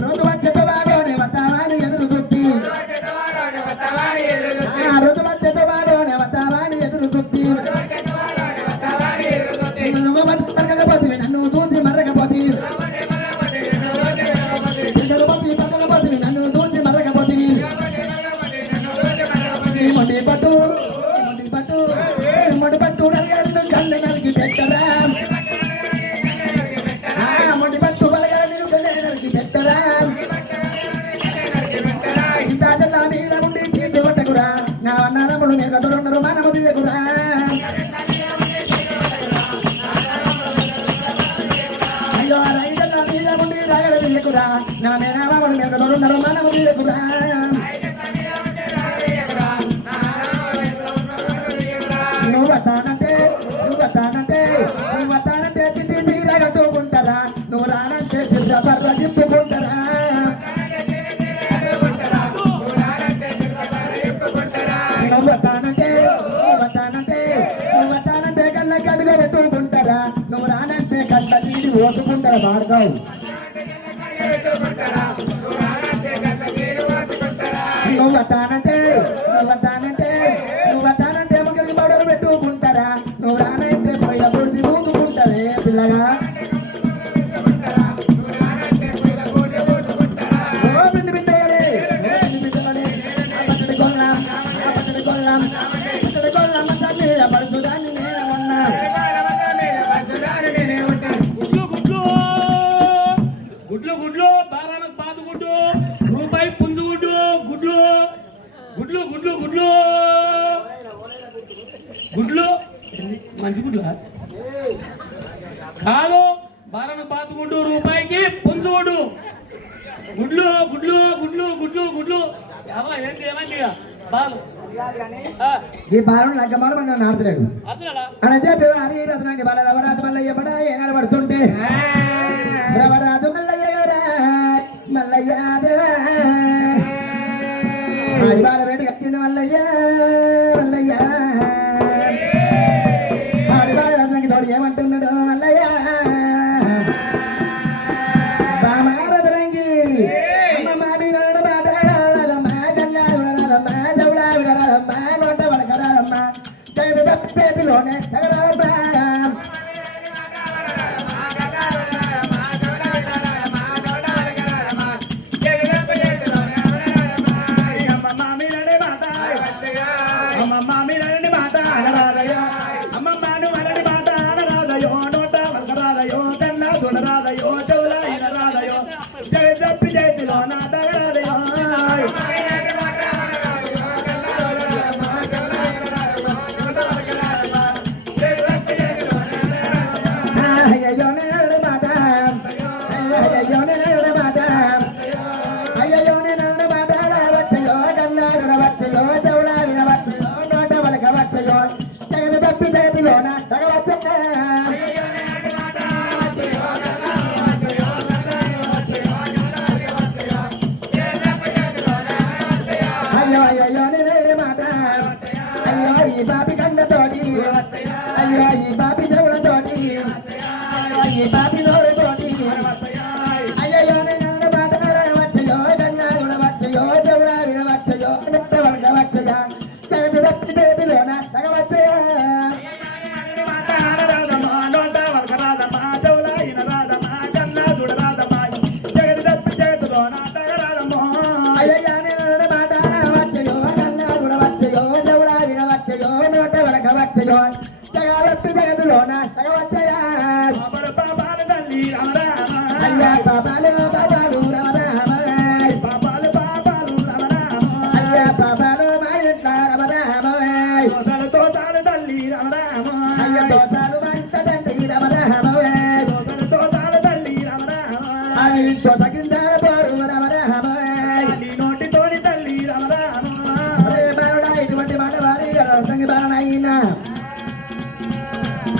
రోజు వచ్చేతో వారోనే వతావాని ఎదురు గుర్తి రోజు వచ్చేతో వారోనే వతావాని ఎదురు గుర్తి నువ్వు మరకపోతే నన్ను చూసి మరకపోతే నన్ను చూసి మరకపోతే మొండి పట్టు మొండి పట్టు కళ్ళ నరికి పెట్టరా మొండి పట్టు బలగాని కళ్ళ నరికి పెట్టరా ఇంత మీద ఉండి తీర్చి కొట్టకురా నా అన్నదమ్ముడు నేను కదులున్నారు మానవ తీయకురా అయ్యో రైతన్న మీద ఉండి రాగడ తీయకురా నా మేనమామడు నేను కదులున్నారు మానవ తీయకురా నువ్వు వస్తానంటే తిండి తీరగా తోకుంటారా నువ్వు రానంటే బర్ర చెప్పుకుంటారా నువ్వు వస్తానంటే కళ్ళ కడుగా పెట్టుకుంటారా నువ్వు రానంటే కళ్ళ తీరి ఓసుకుంటారా భార్గవ్ నువ్వు వస్తానంటే ముగ్గురికి పౌడర్ పెట్టుకుంటారా నువ్వు రానంటే పొయ్య పొడిది ఊదుకుంటారే పిల్లగా పిండి పిండలే పచ్చడి కొల్లం అంతా మీద పడుతుందాన్ని నేను ఉన్నా గుడ్లు బారాన పాత గుడ్డు రూపాయి పుంజు గుడ్డు గుడ్లు గుడ్లు గుడ్లు గుడ్లు గుడ్లు మంచి గుడ్లు కాదు బారాన పాత గుడ్డు రూపాయికి పుంజు గుడ్డు గుడ్లు గుడ్లు గుడ్లు గుడ్లు గుడ్లు ఏంటి ఏమండి బాలు ఈ బాలను లగ్గమాలు మనం ఆడుతున్నాడు అని చెప్పి హరి రత్నానికి బాల రవరాజు మల్లయ్య పడ ఏనాడు పడుతుంటే రవరాజు మల్లయ్య గారా మల్లయ్య బాల రేటు కట్టిన మల్లయ్య మల్లయ్య బాల రత్నానికి తోడు ఏమంటున్నాడు మల్లయ్య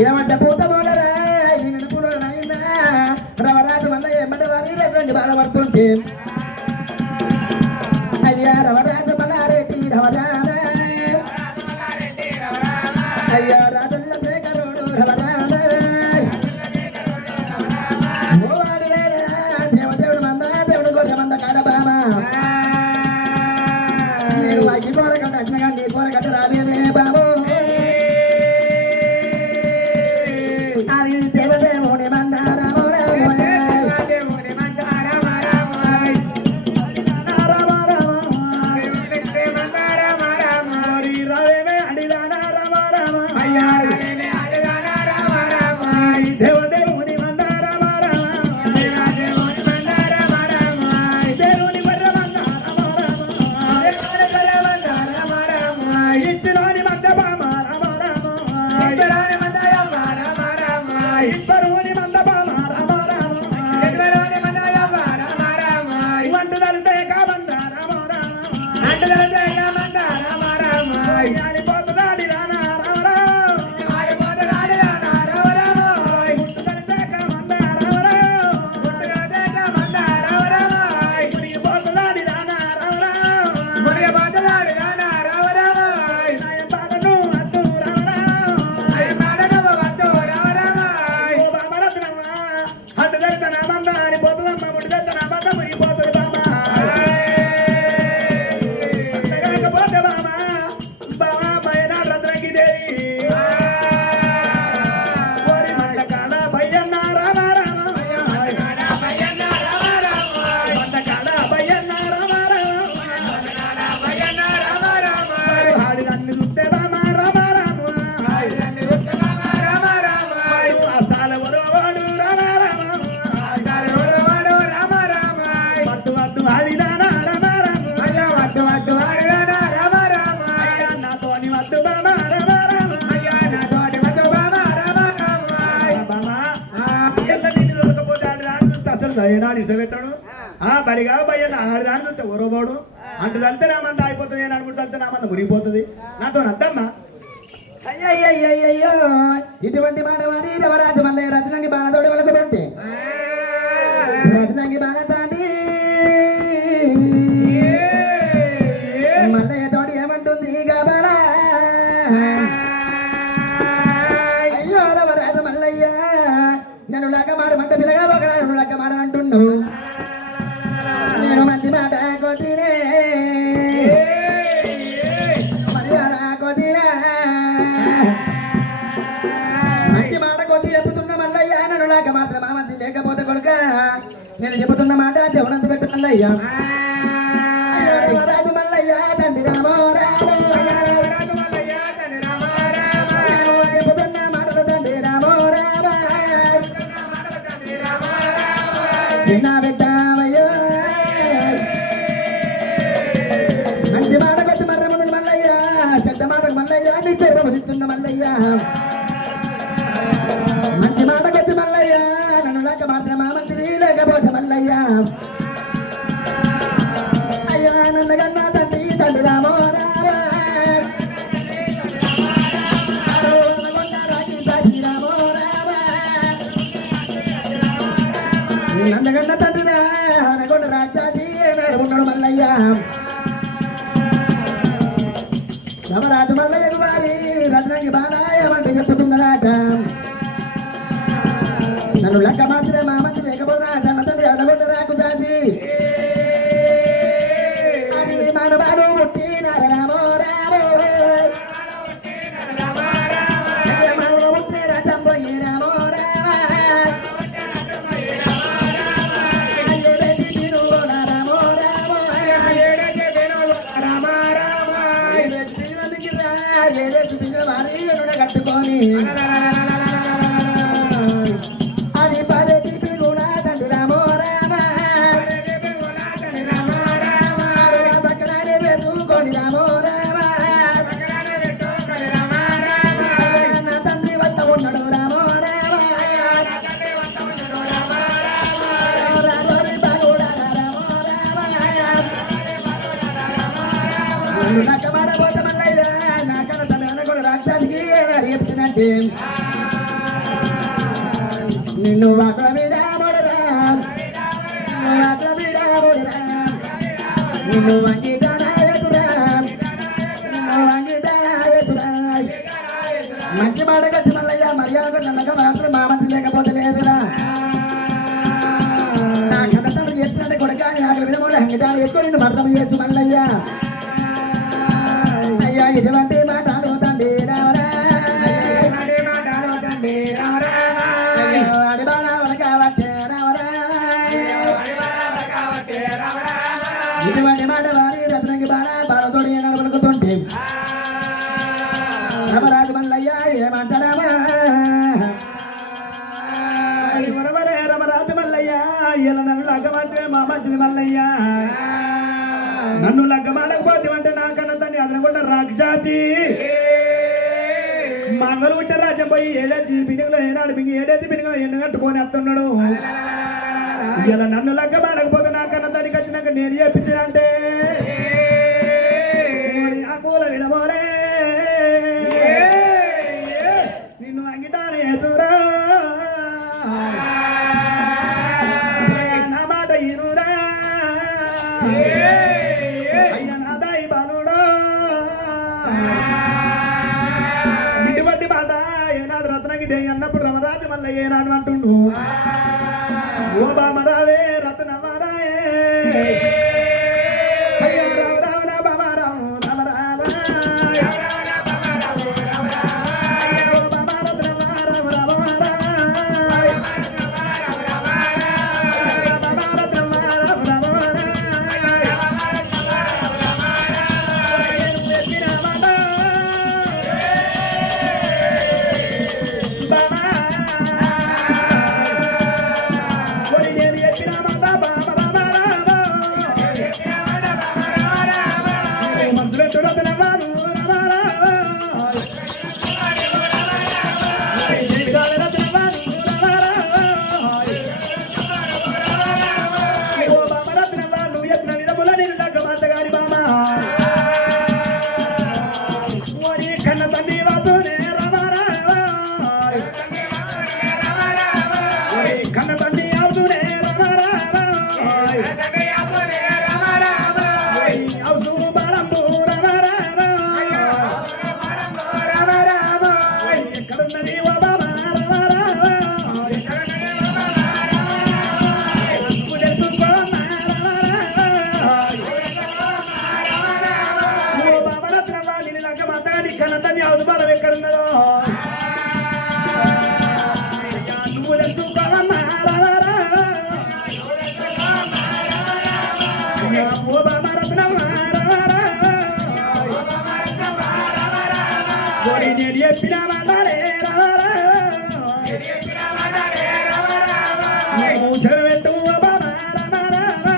ఏమంటే పూత బోలరా రవరాజు వల్ల ఏమంటే వారి రెండు బాధపడుతుంటే అయ్యా రవరాజు మల్లారెడ్డి రవరాజ అయ్యా రాజుల శేఖరుడు రవరాజ దేవదేవుడు బరిగా భయ్య ఆడదాని చూస్తే ఊరబోడు అంటు తలితే నా మంద అయిపోతుంది అని అనుకుంటు తలితే నా మంద మురిగిపోతుంది నాతో అద్దమ్మా అయ్యయ్యో ఇటువంటి మాట వారి రవరాజు మళ్ళీ రత్నంగి బాలతోటి వలకబట్టి రత్నంగి బాలతోటి మల్లయ్య తోటి ఏమంటుంది కాబడా అయ్యో రవరాజు మల్లయ్య నేను లెక్క మాడమంటే పిల్లగా ఒక లెక్క మాడమంటున్నావు నేను మంచి మాట కొద్దినే కొద్దినా మంచి మాట కొద్ది చెబుతున్న మల్లయ్య నన్ను లేక మాత్రం మా మంచి లేకపోతే కొడుక నేను చెబుతున్న మాట చెవునంత పెట్టు మల్లయ్య రాజు మల్లయ్య తండ్రి రామో చెబుతున్న మాటలు తండ్రి రామో చిన్న బిడ్డవయ్యో మంచి మాట కొట్టి మర్రముందు మల్లయ్య చెడ్డ మాట మల్లయ్య నీ చెరువుతున్న మల్లయ్య మంచి మాట కొట్టి మల్లయ్య నన్ను లేక మాత్రం మా మంచి లేకపోతే మల్లయ్య అయ్యా నన్ను కన్నా తండ్రి తండ్రి రామో నందగన్న తండ్రి నగొండ రాజాజీ ఉన్నాడు మల్లయ్య నవరాజు మల్లయ్యకు వారి రత్నంగి బాలాయమంటే చెప్పుతున్నదాట నన్ను లెక్క మాత్రమే మా మంచి లేకపోతే తన తండ్రి అదగొండ రాకు జాతి అది మనవాడు ముట్టినార రామో రామో మనలో ముట్టే రథం పోయి రామో కట్టుకొని అది పదే తిప్పి కూడా తండ్రి రామో పక్కనే పెట్టుకొని రామో నా తండ్రి వద్ద ఉన్నాడు రామో నక్కమాడబోత మల్లయ్య నా కళ తన కూడా రాక్షానికి చెప్తున్నట్టే నిన్ను అక్కడ విడాబడరా అక్కడ విడాబడరా నిన్ను వంగిటానాయతురా వంగిటానాయతురా మంచి మాట కట్టి మల్లయ్య మర్యాద నల్లగా మాత్రం మా మంచి లేకపోతే లేదురా నా కన్న తండ్రి చేస్తున్నట్టు కొడకాని అక్కడ విడమూడ హంగజాలు ఎక్కువ నిన్ను మరణం చేస్తు మల్లయ్య అయ్యా ఇటువంటి మాటలు తండ్రి రావరా ఇటువంటి మాట వారి రత్నంగి బాలతోడి నడుపుతుంటే రమరాజు మల్లయ్య ఏమంటారామా రమరాజు మల్లయ్య ఇలా నన్ను లగ్గమాడితే మా మంచిది మల్లయ్య నన్ను లగ్గమాడకపోతే అంటే నాకన్నా దాన్ని అదనకుండా రాక్షాచి మంగళ ఉంటే రాజ్యం పోయి ఏడేసి బినుగులో ఏనాడు బింగి ఏడేసి బినుగులో ఎన్ను కట్టుకొని వస్తున్నాడు ఇలా నన్ను లగ్గమాడకపోతే నాకన్నా దానికి వచ్చినాక నేను చెప్పించానంటే అమూల విడమోరే నిన్ను అంగిటానే ఎదురా నా మాట ఇరురా అయ్య నాదాయి బాలుడా ఇటువంటి మాట ఏనాడు రత్నకి దేవి అన్నప్పుడు రమరాజు మల్లయ్య ఏనాడు అంటుండు ఓ బామరావే రత్నమరాయే చెప్పిన అవును బాలంబు రమ రామ ఎక్కడున్నది ఓ బాబా రమ రామ నువ్వు తెలుసుకో ఓ బాబా రత్నవా నిన్ను లక్క మాతగాని కన్నతని అవును బాలం ఎక్కడున్నదో నువ్వు తెలుసుకో ఓ బాబా రత్నవా నేను చెప్పిన మాటలే చదివెట్టు బాబరత్నవా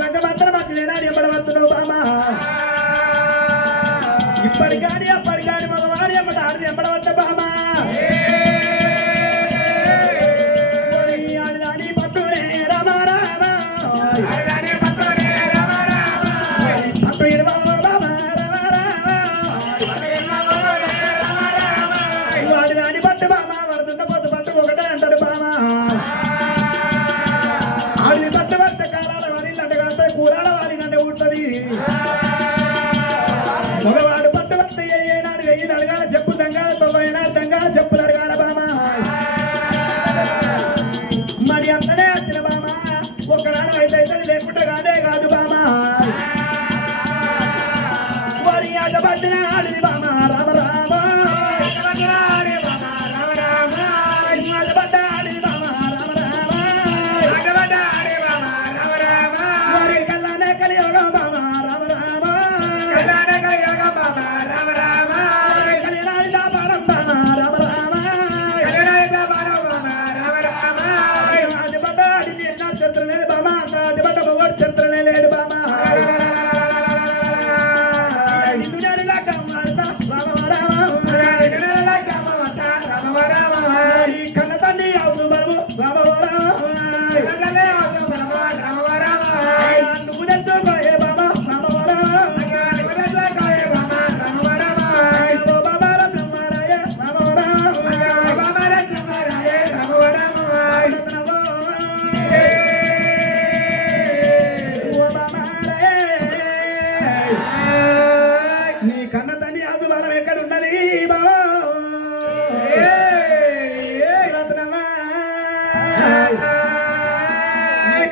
లంక మాత్రం మధ్యలేనా ఎంబడవస్తున్నావు బామా ఇప్పటి కానీ అప్పటి కానీ మగవాడి ఎంబడ ఆడది ఎంబడవద్ద బామా ఆడదాని పట్టునే రామ రామ పట్టు ఇరవా బాబా ఆడదాని పట్టు బామా వరదున్న పొద్దు పట్టు ఒకటే అంటాడు బామా ఆడిది పట్టు పట్ట కాలాల వారినంటే కాస్త కూరాల వారినంటే ఉంటుంది మగవాడు పట్టు పట్ట ఏనాడు వెయ్యి అడగాల చెప్పు దంగాల 90 దంగాల చెప్పులు అడగాల బామా మరి అంతనే వచ్చిన బామా ఒకనాడు అయితే లేకుండా కాదే కాదు బామా వారి ఆట పట్టిన ఆడిది బామా రామ రామ ఆట పట్ట ఆడిది బామా రామ రామ వారి కళ్ళనే కలియోగం బామా రామ రామ కలియనాడి దాపారం బామా రామ రామ ఆది పట్ట ఆడిది ఎన్నో చరిత్ర లేదు బామా ఆది పట్ట మొగోడు చరిత్రనే లేదు బామా నిన్ను నేరుగా కమ్మాడతా రామ రామ ఈ కన్న తల్లి అవును బాబు రామ నువ్వు తెచ్చుకోయే బాబా రామ బాబా రత్నమారాయ నీ కన్న తల్లి అవును బలం ఎక్కడున్నది బాబా రత్నమా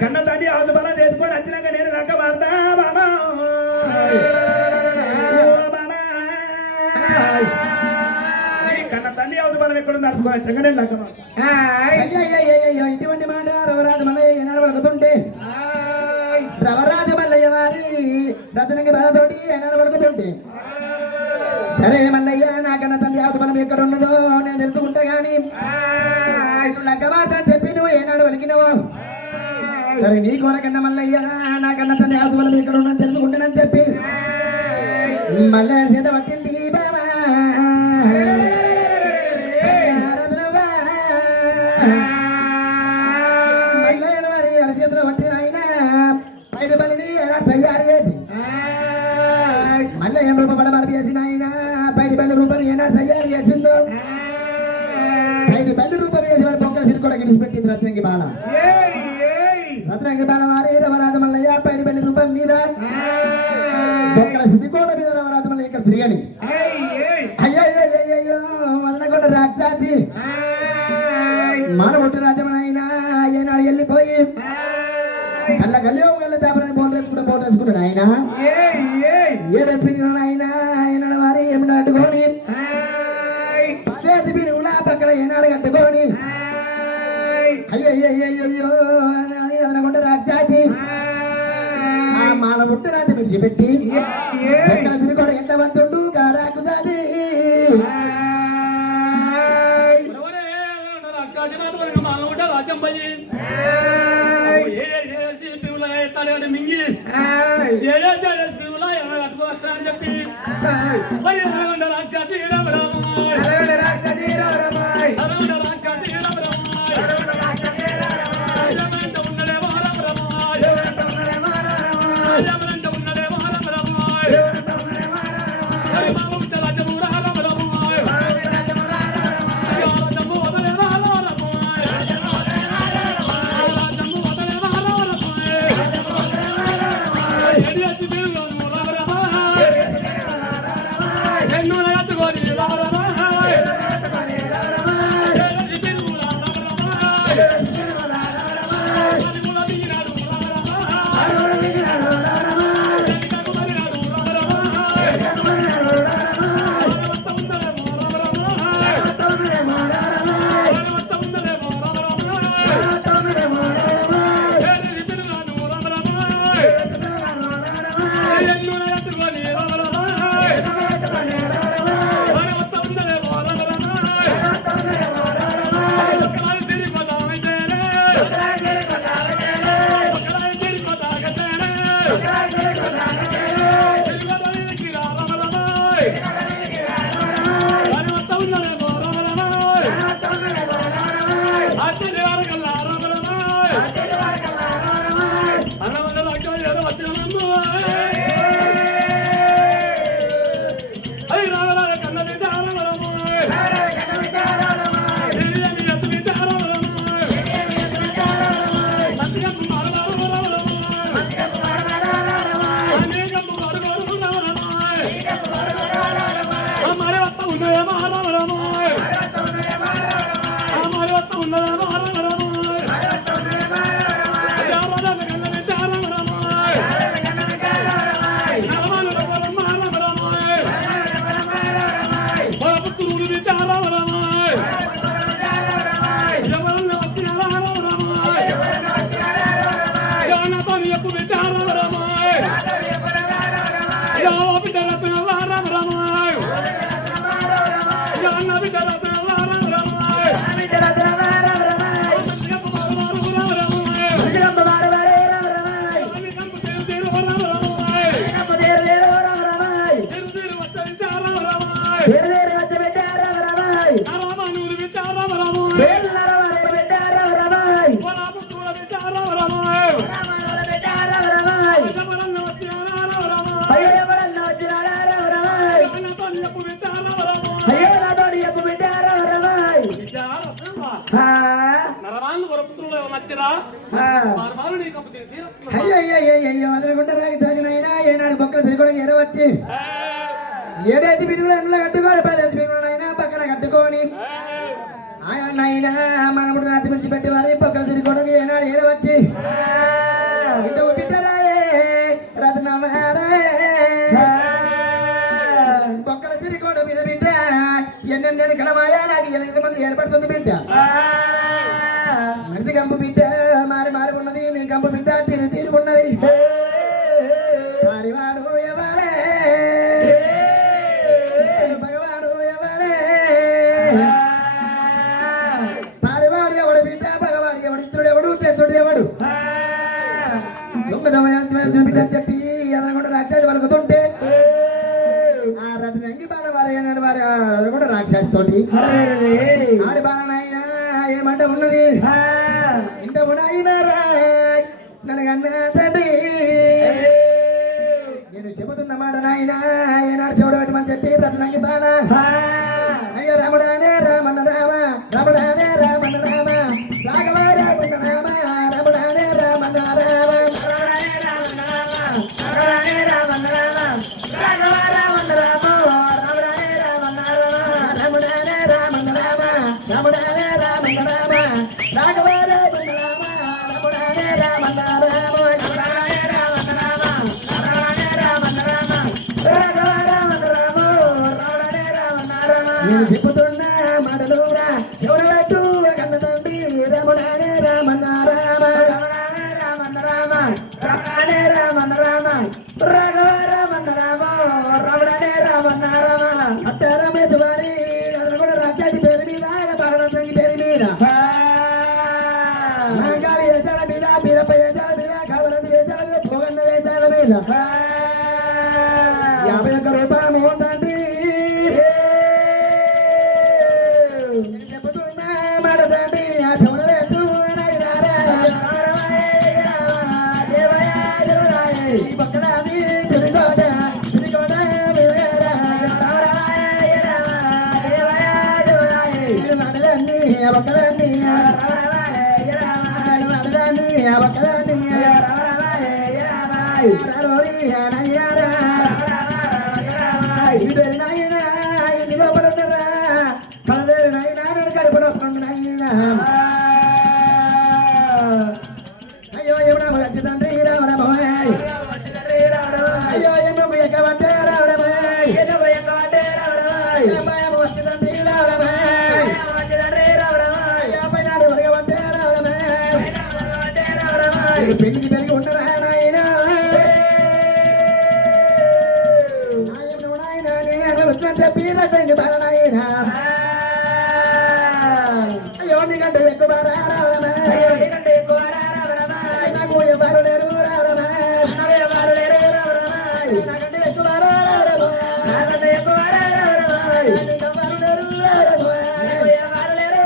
కన్న తండ్రి ఆదు బలం చేసుకొని వచ్చినాక నేను లక్క మారుతా బాబా కన్న తండ్రి ఆదు బలం ఎక్కడ నడుచుకొని వచ్చాక నేను లక్క మారుతా ఇటువంటి మాట రవరాజు మల్లయ్య ఏనాడు పడుకుతుంటే రవరాజు మల్లయ్య వారి రతనకి బలతోటి ఏనాడు పడుకుతుంటే సరే మల్లయ్య నాకన్నా తల్లి ఆదు బలం ఎక్కడ ఉన్నదో నేను తెలుసుకుంటా గాని లక్క మాట అని చెప్పి నువ్వు ఏనాడు వలికినవో సరే నీ కోరకన్నా మల్లయ్య నాకన్నా తల్లి ఆదు బలం ఎక్కడ ఉన్నదని తెలుసుకుంటానని చెప్పి మల్లయ్య చేత పట్టింది బాబా రత్నవ్వా. మల్లయ్య వారి అరచేతిలో పట్టిన ఆయన బయట బలిని తయారు చేసి మల్లయ్య రూపపడ మరపు చేసిన ఆయన బయట బలి రూపం ఏనా తయారు చేసిందో బయట బలి రూపం చేసి వారి పొంగల్ సిరి కూడా గిడిచిపెట్టింది రత్నంగి బాల రత్నంగి బాల వారి రవరాజు మల్లయ్య బయట బలి రూపం మీద పొంగల సిద్ధికోట మీద రవరాజు మల్లయ్య ఇక్కడ తిరిగని అయ్యో వదలకొండ రాక్షాసి మానవొట్టు రాజమనైన ఏనాడు వెళ్ళిపోయి కళ్ళ కళ్యోగం కళ్ళ చేపలని బోటేసుకున్నాడు ఆయన ఏడెత్తిన ఆయన ఏనాడు వారి ఏమన్నా అడ్డుకొని అదే కూడా పక్కన ఏనాడు కట్టుకొని అయ్యో అదనకుండా రాక్షాసి ఆ మానవొట్టు రాజు విడిచిపెట్టి తిరిగి కూడా ఎట్లా వంతుండు గారాకు సాది రాజ్యం పోయి మింగి కట్టుకోవస్తానని చెప్పి రాక్షసి నరవాళ్ళు వరపుత్రులు మధ్యరా మారు నీ కంపు తీసి అయ్యో అయ్యో అయ్యో అయ్యో అదనుకుంటే రాకి తాగినైనా ఏనాడు బొక్కలు తిరిగి ఎరవచ్చి ఏడైతే బిడ్డలు అందులో కట్టుకోవాలి 10 బిడ్డలైనా పక్కన కట్టుకొని ఆయన మనముడు రాత్రి నుంచి పెట్టి వారి పక్కన తిరిగి ఏనాడు ఏరవచ్చి బిడ్డరాయే రత్నమారే పక్కన తిరిగి మీద బిడ్డ ఎన్నెన్నెన్ని కలమాయా నాకు 8 మంది ఏర్పడుతుంది బిడ్డ మనిషి కంపు బిడ్డ మారి ఉన్నది నీ కంపు బిడ్డ తీరుకున్నది మారివాడు ఎవరే భగవాడు ఎవరే మారివాడు ఎవడు బిడ్డ భగవాడు ఎవడు ఇతరుడు ఎవడు చేతుడు ఎవడు బిడ్డ చెప్పి అదనకుండా రాక్షసి పలుకుతుంటే ఆ రథనంగి బాల వారు వారు కూడా రాక్షసి తోటి ఆడి బాలనైనా ఏమంట ఉన్నది ఇంత ఉన్నాయినారా నన్ను తండ్రి నేను చెబుతున్న మాట నాయన ఏనాడు చెవుడు పెట్టమని చెప్పి రత్నంగి బాల అయ్యో రాముడానే రామన్న రామ రాముడానే రామన్న రామ రాఘవ రామన్న రామ రాముడానే రామన్న రామ రాముడానే రామన్న రామ రాఘవ రామన్న రామ రాముడానే రామన్న రామ రాముడానే రామన్న రామ రాముడానే రామన్న రామ రాఘవ రామన్న రామ రాముడానే రామన్న రామ రాముడానే రామన్న రామ రాముడానే రామన్న రామ రాఘవ రామన్న రామ రాముడానే రామన్న రామ నేను చెప్పుతున్నా మాటలురా ఎవడబెట్టు కన్న తండ్రి రాముడానే రామన్న రామ రాముడానే రామన్న రామ రాముడానే రామన్న రామ రాఘవ రామన్న రామ రాముడానే రామన్న రామ అత్తారమే తువారి అతను కూడా రాజ్యాది పేరు మీద భారతంగి పేరు మీద మాంగాలి వేదాల మీద బీరపై వేదాల మీద కావలది వేదాల మీద పోగన్న వేదాల మీద 51 రూపాయల మోహన్ తండ్రి చెబుతున్నా మాట తండ్రి ఆ చెవుల రేపు పక్కడాది తిరిగోడ నడదండి ఒక్కదండి నడదండి ఒక్కదండి నయ్యారా ఇది నాయన ఇది లోపల ఉన్నారా పలదేరు నాయన కడుపులో నాయన అయ్యో ఏమన్నా వచ్చి తండ్రి రావరమాయ్ అయ్యో ఏమో ఎక్కవంటే రావరమాయ్ వచ్చి తండ్రి రావరమాయ్ పైనాడు వరగవంటే రావరమాయ్ పెళ్లికి పెరిగి ఉండరా నాయన వచ్చిన చెప్పి రండి బాల నాయన అయ్యో నీకంటే ఎక్కువ రావరమాయ్ నాకు ఎవరు లేరు రావరమాయ్ నాకంటే ఎక్కువ రావరమాయ్ ఎవరు లేరు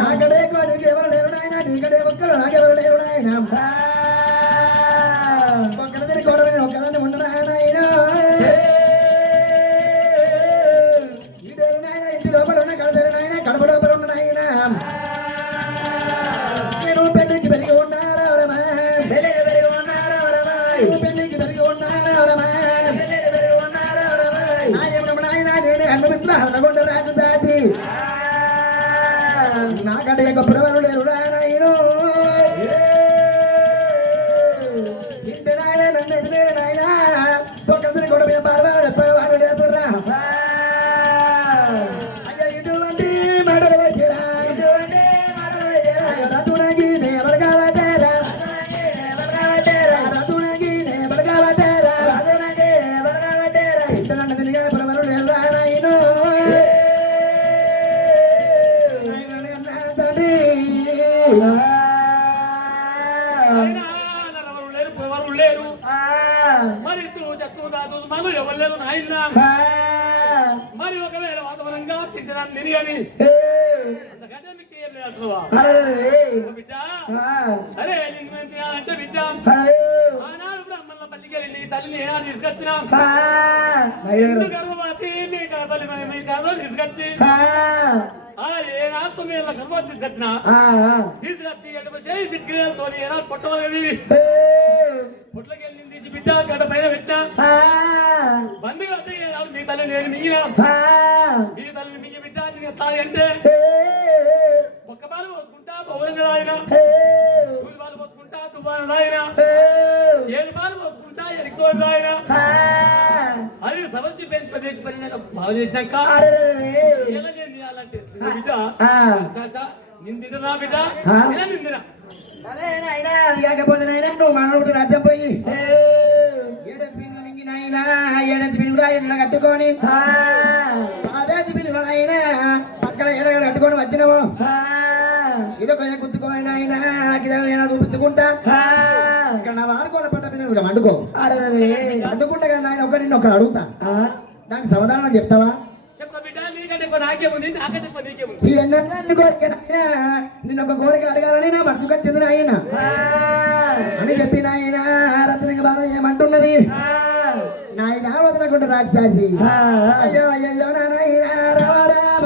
నాకడే కోడికి ఎవరు లేరు నాయన నీకడే ఒక్కడు నాకెవరు లేరు నాయన ఒక్కడ తిరిగి కోడని ఒక్కదాన్ని ఉండరా నాయన ఇంటి లోపల ఉన్న కడతారు నాయన కడప లోపల ఉన్న నాయన నేను పెళ్లికి పెరిగి ఉన్నారా పెళ్లికి పెరిగి ఉన్నారా నాయన నేనే అన్నమిత్ర అన్నగొండ రాజు దాటి నాకంటే గొప్పవారు లేరు నాయన ఇంటి నాయన నన్ను ఎదులేరు నాయన ఒక్కరి కూడా మీద పాల్వారు లేదురా అయ్యా ఇటువంటి మాటలు వచ్చిరా రతునగి ఎవరు కావటారా రతునగి ఎవరు కావటారా ఇంటి నన్ను తిరిగా పొలవరు లేరు నాయన మరి ఎవరు లేరు నాయన మరి ఒకవేళ వాతావరణంగా తింటాను తిరిగాని అంతకంటే మీకు ఏం లేదు బిడ్డ సరే అంటే బిడ్డ ఆనాడు బ్రాహ్మణుల పల్లికి నీ తల్లిని ఏనా తీసుకొచ్చినా ఆ, అయ్యో. నిన్ను గర్భవతి మీ తల్లి మీ గర్భం తీసుకొచ్చి ఆ, ఏనా 9 ఏళ్ళ గర్భం తీసుకొచ్చినా ఆ, ఆ. తీసుకొచ్చి ఎడమ చేయి సిట్కితో ఏనా పొట్టవలేదు ఏ, పొట్లకెళ్ళి తీసి బిడ్డ గడ్డ పైన పెట్టా ఆ, బండి కట్టి మీ తల్లి నేను మింగినా ఆ, మీ తల్లిని మింగి బిడ్డ నేను తాయి అంటే ఏ, ఒక్క బాలు పోసుకుంటా పౌరంగా రాయినా ఏ, కూలి బాలు పోసుకుంటా తువ్వాను రాయినా ఏ, 7 బాలు పోసుకుంటా ఎడికో రాయినా ఆ. అది సవచ్చి పెంచి ప్రదేశ పని బాగా చేసినాక అరెరెరె. ఎలా నేను చేయాలంటే బిడ్డ ఆ. చాచా నిందిరా బిడ్డ ఆ. నిందిరా అరే నాయనా, అది కాకపోతే నాయనా నువ్వు మనోడు రాజ్యం పోయి ఏడెత్తి పిల్లలు మింగి నాయనా, ఏడెత్తి పిల్లలు ఆయన కట్టుకొని అదేది పిల్లలు నాయనా పక్కన ఏడగడ కట్టుకొని వచ్చినవు ఇదొక గుర్తుకోని నాయనా కింద చూపించుకుంటా ఇక్కడ నా వారుకోల పట్ట పిల్లలు వండుకో వండుకుంటా కానీ నాయన ఒకటి నిన్ను ఒకరు అడుగుతా దానికి సమాధానం చెప్తావా? చెప్ప బిడ్డ నీకంటే ఎక్కువ నాకేముంది నాకంటే ఎక్కువ నీకేముంది ఈ ఎన్నెన్ని కోరిక నాయనా, నిన్న ఒక కోరిక అడగాలని నా మనసుకు వచ్చింది నాయన అని చెప్పి నాయన రత్నక బాధ ఏమంటున్నది నాయన వదలకుండా రాక్షసి అయ్యో అయ్యో నా నాయన రామ రామ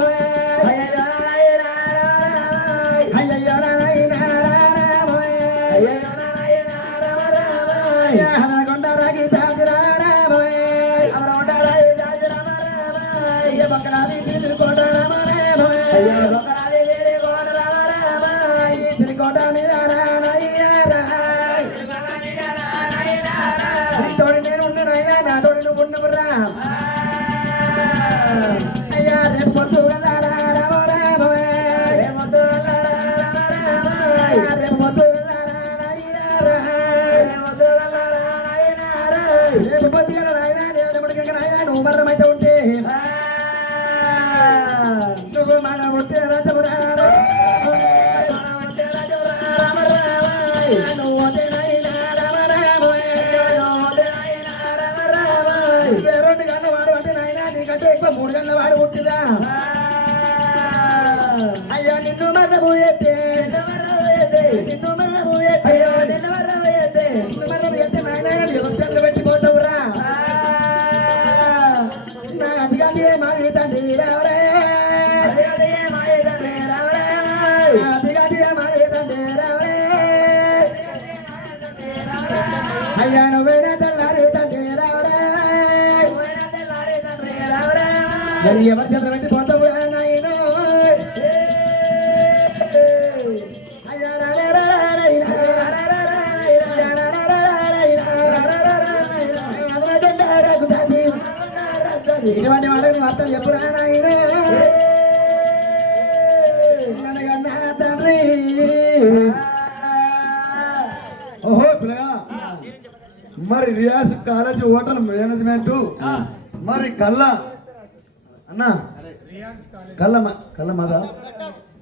అయ్యో నా నాయన రామ కొండ రాగి తాగి రామ కొండ రాగి తాగి రామ బక్కడాది తిరుకోట రామ బక్కడాది తిరుకోట రామ తిరుకోట మీద తోడి నేను ఉన్నానైనా నా తోడి నువ్వు ఉన్నవురా అయ్యా రేపు పొద్దు వెళ్ళారా రామ రామ రేపు పొద్దు వెళ్ళారా రేపు పొద్దు వెళ్ళారా రేపు పొద్దు నాయనా నాయనా నువ్వు మరణమైతే ఉంటే నువ్వు మన ఉంటే రథమురా నువ్వు అదే నాయనా రామ రామ రెండు గంటల వాడు అంటే నాయనా నీకంటే ఎక్కువ 3 గంటల వాడు పుట్టిదా అయ్యో నిన్ను మరణము ఎత్తే నిన్ను మరణము ఎత్తే నిన్ను మరణము ఎత్తే నాయనా వ్యవస్థలు పెట్టిపోతావురా నా అధికారి మాది తండ్రి రావరే అధికారి మాది తండ్రి రావరే అయ్యా నువ్వేనా తల్లారి తండ్రి రావరే మరి ఎవరి చేత పెట్టి పోతావు నాయన ఇటువంటి వాళ్ళని మొత్తం చెప్పురా నాయన తండ్రి ఓహో పిల్లగా మరి రియాజ్ కాలేజ్ హోటల్ మేనేజ్మెంట్ మరి కళ్ళ అన్న కళ్ళ మాదా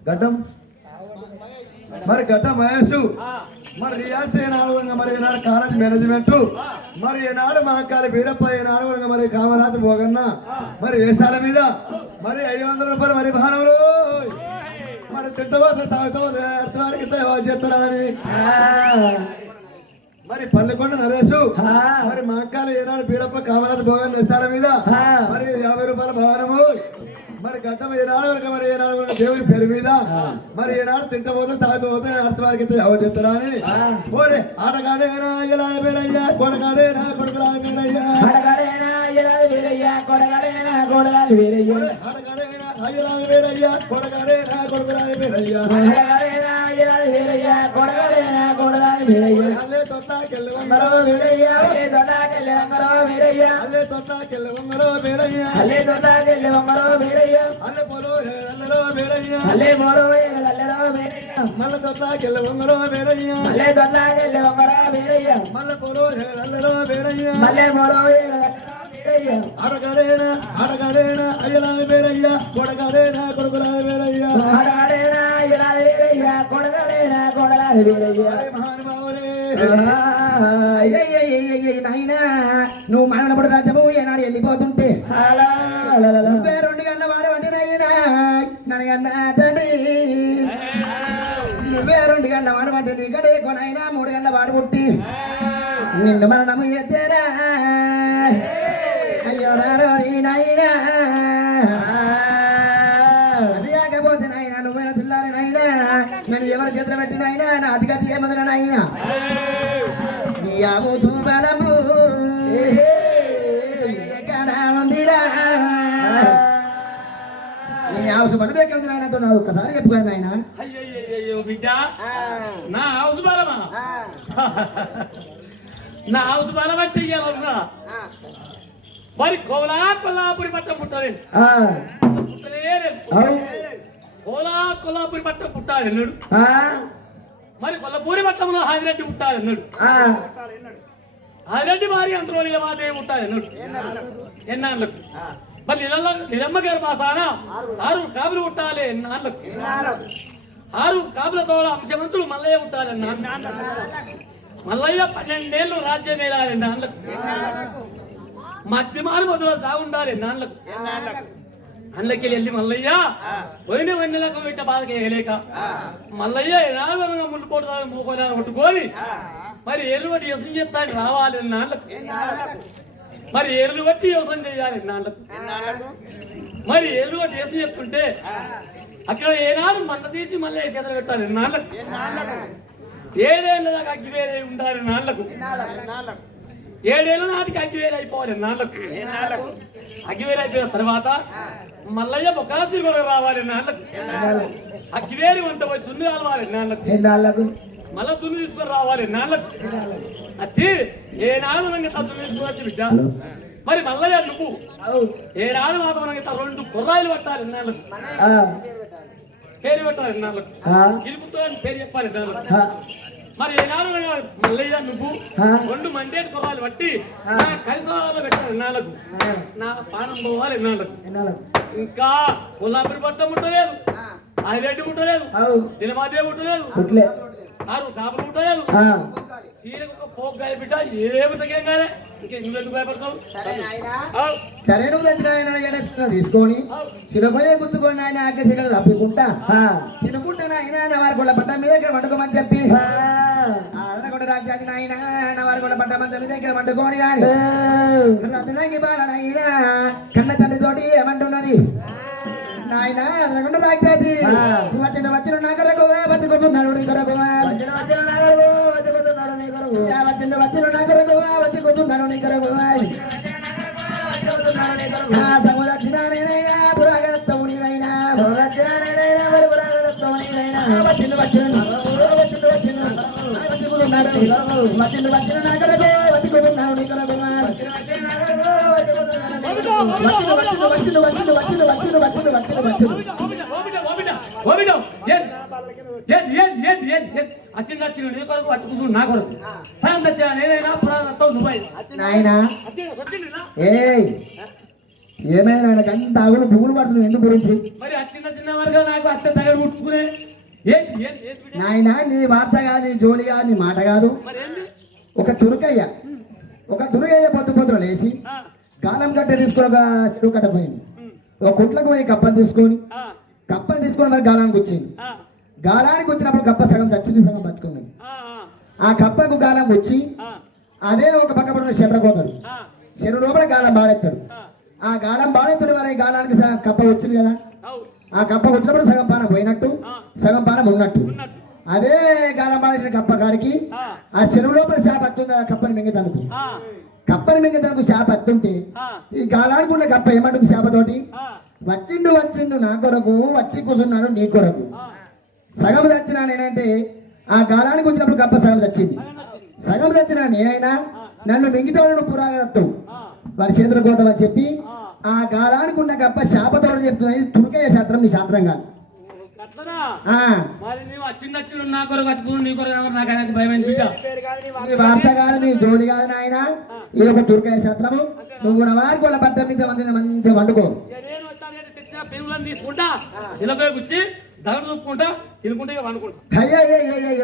గడ్డం మరి గడ్డం మహేష్ మరి రియాజ్ ఏనాడు మరి ఈనాడు కాలేజ్ మేనేజ్మెంట్ మరి ఈనాడు మహాకాళి వీరప్ప ఈనాడు మరి కామరాజు భోగన్న మరి వేసాల మీద మరి 500 రూపాయలు మరి భానములు మరి తిట్టబోతే తాగుతాబోతే అర్థవారికి చేస్తారా అని మరి పల్లెకొండ నరేషు మరి మహాకాళి ఏనాడు బీరప్ప కామరాజు భోగన్ వేసాల మీద మరి 50 రూపాయల భవనము మరి గడ్డం ఏనాడు వరకు మరి ఏనాడు వరకు దేవుని పేరు మీద మరి ఏనాడు తింటబోతే తాగుతూ అర్థవారికి చేస్తారా అని ఓరే ఆటగాడేనా ఇలా పేరయ్యా కొడగాడేనా కొడుకురా పేరయ్యా ఆటగాడేనా అయ్యలా పేరయ్యా కొడుకురా పేరయ్యా అల్లే తొట్టాకెళ్ళి వంగరో వీరయ్యా అల్లే తొట్టాకెళ్ళి వంగరో వీరయ్యా అల్లే పోలో అల్లరో వీరయ్యా మల్ల తొట్టాకెళ్ళి వంగరో వీరయ్యా మల్ల పోలో అల్లరో వీరయ్యా అడగడేనా అయ్యలా వీరయ్యా కొడగడేనా కొడుకురా వీరయ్యా మహానుభావులే నాయనా నువ్వు మరణపడు రాజ్యము ఏనాడు వెళ్ళిపోతుంటే 2 గంటల వాడవంటి నాయనా నన్ను తండ్రి నువ్వే 2 గంటల వాడవంటి నీకడే కొనైనా 3 గంటల వాడు పుట్టి నిన్ను మరణము ఎత్తేరా అయ్యో రారో నీ నాయనా అది కాకపోతే నాయన నువ్వైనా తిల్లాలి నాయనా నేను ఎవరు చేతులు పెట్టిన అయినా నా అధిగతి ఏమదన నాయనా నీ ఆముతు బలము ఎక్కడ ఉందిరా నీ ఆవుసు బలం ఎక్కడ ఉంది నాయనతో నా ఒక్కసారి చెప్పుకోను నాయన అయ్యో బిడ్డ నా హౌస్ బలమా నా హౌస్ బలం అంటే ఇవ్వాలన్నా మరి కొల్లాపురి పట్టం పుట్టాలి కొల్లాపురి పట్టం పుట్టాలి అన్నాడు మరి కొల్లపూరి పట్టంలో హాజిరెడ్డి పుట్టాలి అన్నాడు హాజిరెడ్డి భార్య అంతలో నిలమాదేవి పుట్టాలి అన్నాడు ఎన్నాళ్ళకు మరి నిలమ్మ గారు మాసాన 6 కాపులు పుట్టాలి ఎన్నాళ్ళకు 6 కాపులతో అంశమంతులు మల్లయ్య పుట్టాలి అన్నాడు మల్లయ్య 12 ఏళ్ళు రాజ్యం వేయాలి నాళ్ళకు మధ్యమారు మొదలు సాగుండాలి నాళ్ళకు అందులోకి వెళ్ళి మల్లయ్య పోయిన వెన్నెలకు పెట్ట బాధకి వేయలేక మల్లయ్య ఎలాగ ముందు పోటు మోకోదాన్ని కొట్టుకొని మరి ఏళ్ళు బట్టి యోసం చేస్తాను రావాలి నాళ్ళకు మరి ఏళ్ళు బట్టి యోసం చేయాలి నాళ్ళకు మరి ఏళ్ళు బట్టి యోసం చేస్తుంటే అక్కడ ఏనాడు మంద తీసి మళ్ళీ చేతులు పెట్టాలి నాళ్ళకు 7 ఏళ్ళ దాకా అగ్గివేలే ఉండాలి నాళ్ళకు 7 ఏళ్ళ నాటికి అగ్గివేలు అయిపోవాలి నాళ్ళకు అగ్గివేలు అయిపోయిన తర్వాత మల్లయ్య బొకాసి కూడా రావాలి నాళ్ళకు అగ్గివేరి వంట పోయి తున్ని రావాలి నాళ్ళకు మళ్ళా తున్ని తీసుకొని రావాలి నాళ్ళకు వచ్చి ఏనాడు నంగ తున్ని తీసుకుని బిడ్డ మరి మల్లయ్య నువ్వు ఏనాడు మాత్రం నంగ 2 కుర్రాయిలు పట్టాలి నాళ్ళకు పేరు పెట్టాలి నాళ్ళకు గెలుపుతో పేరు చెప్పాలి నాళ్ళకు మరి ఏనాడు మల్లయ్య నువ్వు 2 మండేటి కుర్రాలు పట్టి నా కలిసాలో పెట్టాలి నాళ్ళకు నా పానం పోవాలి నాళ్ళకు ఇంకా కొల్లాపురి పట్టం పుట్టలేదు ఆదిరెడ్డి పుట్టలేదు నిలమాదేవి పుట్టలేదు 6 కాపులు పుట్టలేదు చీరకు పోగ్గాయ బిడ్డ ఏమి తగ్గేం కాలే ఇంకెందుకు భయపడతావు సరే నువ్వు తెచ్చిన తీసుకొని చిన్నపోయే గుర్తుకొని ఆయన ఆకర్షణ తప్పుకుంటా చిన్నపుట్ట నాయన వారి కొల్ల పట్ట మీద ఇక్కడ వండుకోమని చెప్పి కూడా రాజ్యాది నాయన వారి కొల్ల పట్ట మంది మీద ఇక్కడ వండుకోని కానీ రతనంగి బాలనైనా కన్న తండ్రితోటి ఏమంటున్నది నాయన అదనకుండా రాజ్యాది వచ్చిన నా కొరకు బతుకుంటున్నాడు నీ కొరకు వచ్చిన నా కొరకు బతుకుంటున్నాడు నీ కొరకు అచ్చిన నీ కొరకు వచ్చుకుంటు నా కొరకు సాయం తెచ్చా నేనైనా పురాణతో నువ్వు నాయనా ఏమైనా అంత ఆగులు పువ్వులు పడుతున్నావు ఎందుకు గురించి మరి చిన్న వరకు నాకు అత్త తగడు పుట్టుకునే నాయన నీ వార్త కాదు నీ జోలి కాదు నీ మాట కాదు ఒక చురుకయ్య పొద్దున లేచి గాలం కట్ట తీసుకొని ఒక చెరువు కట్ట పోయింది ఒక కుట్లకు పోయి కప్పని తీసుకొని మరి గాలానికి వచ్చింది గాలానికి వచ్చినప్పుడు కప్ప సగం చచ్చింది సగం బతుకుంది ఆ కప్పకు గాలం వచ్చి అదే ఒక పక్క పడిన చెర్రపోతాడు చెరువు లోపల గాలం బాడెత్తాడు ఆ గాలం బాడెత్తాడు మరి గాలానికి కప్ప వచ్చింది కదా ఆ కప్ప వచ్చినప్పుడు సగం పాన పోయినట్టు సగం పాన ఉన్నట్టు అదే గాలం బాడేసిన కప్ప కాడికి ఆ చెరువు లోపల చేప అత్తుంది ఆ కప్పని మింగతనుకు కప్పని మింగతనుకు చేప అత్తుంటే ఈ గాలానికి ఉన్న కప్ప ఏమంటుంది చేపతోటి వచ్చిండు నా కొరకు వచ్చి కూర్చున్నాడు నీ కొరకు సగం చచ్చినా నేనంటే ఆ గాలానికి వచ్చినప్పుడు కప్ప సగం చచ్చింది సగం చచ్చినా నేనైనా నన్ను మింగితోడు పురాగత్తావు వాడి చేతులు కోతామని చెప్పి ఆ గాలానికి ఉన్న కప్ప శాపతోడు చెప్తున్నది తుర్కయ్య శాస్త్రం నీ శాస్త్రం కాదు వార్త కాదు నీ జోడి కాదు నాయన ఈ ఒక తుర్కయ్య శాస్త్రము నువ్వు నా వారికి వాళ్ళ పట్ట మీద మంచిగా వండుకో తీసుకుంటా ఇలా కూర్చి దగడు చూపుకుంటా తినుకుంటే వండుకుంటా అయ్యో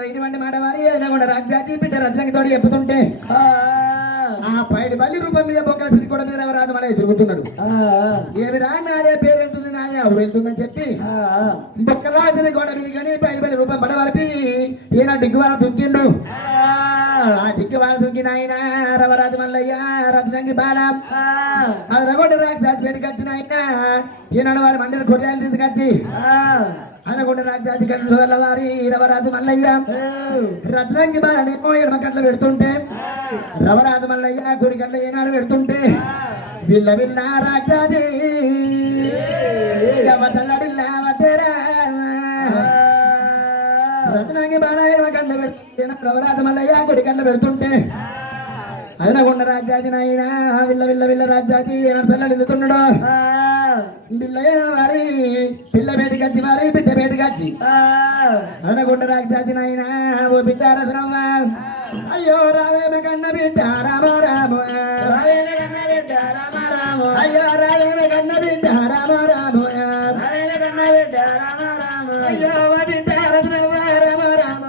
ఇటువంటి మాట వారి ఏదైనా రాజ్యాతి బిడ్డ రత్నంకి తోడు చెప్పుతుంటే ఆ పైడి బల్లి రూపం మీద బొక్కల సిరి కూడా మీద రాదు మళ్ళీ తిరుగుతున్నాడు ఏమి రా నాదే పేరు వెళ్తుంది నాదే ఎవరు వెళ్తుందని చెప్పి బొక్కల సిరి గోడ మీద కానీ పైడి బల్లి రూపం పడవరిపి ఈయన డిగ్గువారం దుక్కిండు ఆ దిక్కు వాళ్ళ దుంకి నాయన రవరాజు మల్లయ్య రత్నంగి బాలం అదనగొండ రాజు పెట్టి కచ్చిన ఆయన ఈనాడు వారి మండలి కొర్యాలు తీసుకొచ్చి అనగొండ రాజాజి గంటల వారి రవరాజు మల్లయ్య రత్నంగి బాలని ఎడమ గంటలు పెడుతుంటే రవరాజు మల్లయ్య గుడి గంటల ఏనాడు పెడుతుంటే విల్ల విల్ల రాజాజీ రత్నంగి బాల ఎడమ గంటలు పెడుతుంటే రవరాజు మల్లయ్య గుడి గంటలు పెడుతుంటే అదనగొండ రాజాజి నాయన విల్ల విల్ల విల్ల రాజాజి ఏనాడు తల్ల నిలుతున్నాడు బిల్లయ్య వారి పిల్ల బేటి కచ్చి వారి బిడ్డ బేటి కచ్చి అనగుండ రాజాజి నాయన ఓ బిడ్డ రత్నమ్మ అయ్యో రావేమ కన్న బిడ్డ రామ రామ అయ్యో రావేమ కన్న బిడ్డ రామ రామ అయ్యో బిడ్డ రత్నమ్మ రామ రామ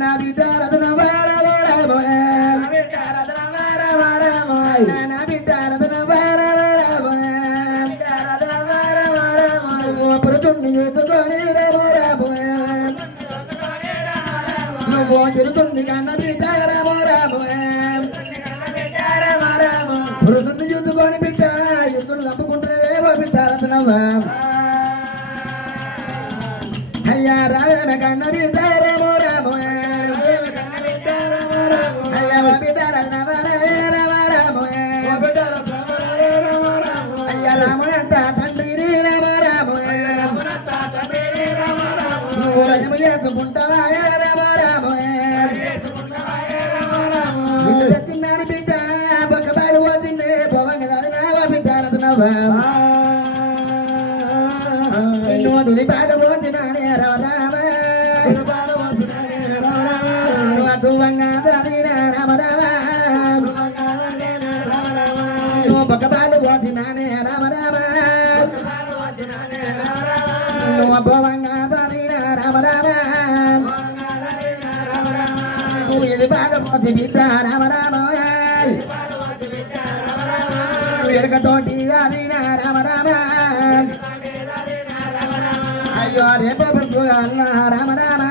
నా బిడ్డ రత్నమ్మ రామ రామ నా బిడ్డ ఎదుకొని రామ రామ నువ్వు ఎదుగుతుంది కన్న బిడ్డ రామ రామ పురుషుని ఎదుకొని బిడ్డ ఎదురు తప్పుకుంటున్నావేమో బిడ్డ రత్నమ్మ అయ్యా రావేమ కన్న బిడ్డ రామ రామ అయ్యా బిడ్డ రత్నమ్మ రామ రామ అయ్యా రామునంత తండ్రి రామ రామ ఎత్తుకుంటావా రామ రామ తిన్నాను బిడ్డ పక్క బాలు పోతుండే పోవంగ బిడ్డ రత్నవ్వ నువ్వు పాట పోతున్నానే రామ రామ నువ్వు పక్క బాలు పోతున్నానే రామ రామ నువ్వు పోవంగా రామ రామ ఇది పాడపోతే బిడ్డ రామ రామ ఎడకతోటి అది రామ రామ అయ్యో రేపు పొద్దుగల్ల రామ రామ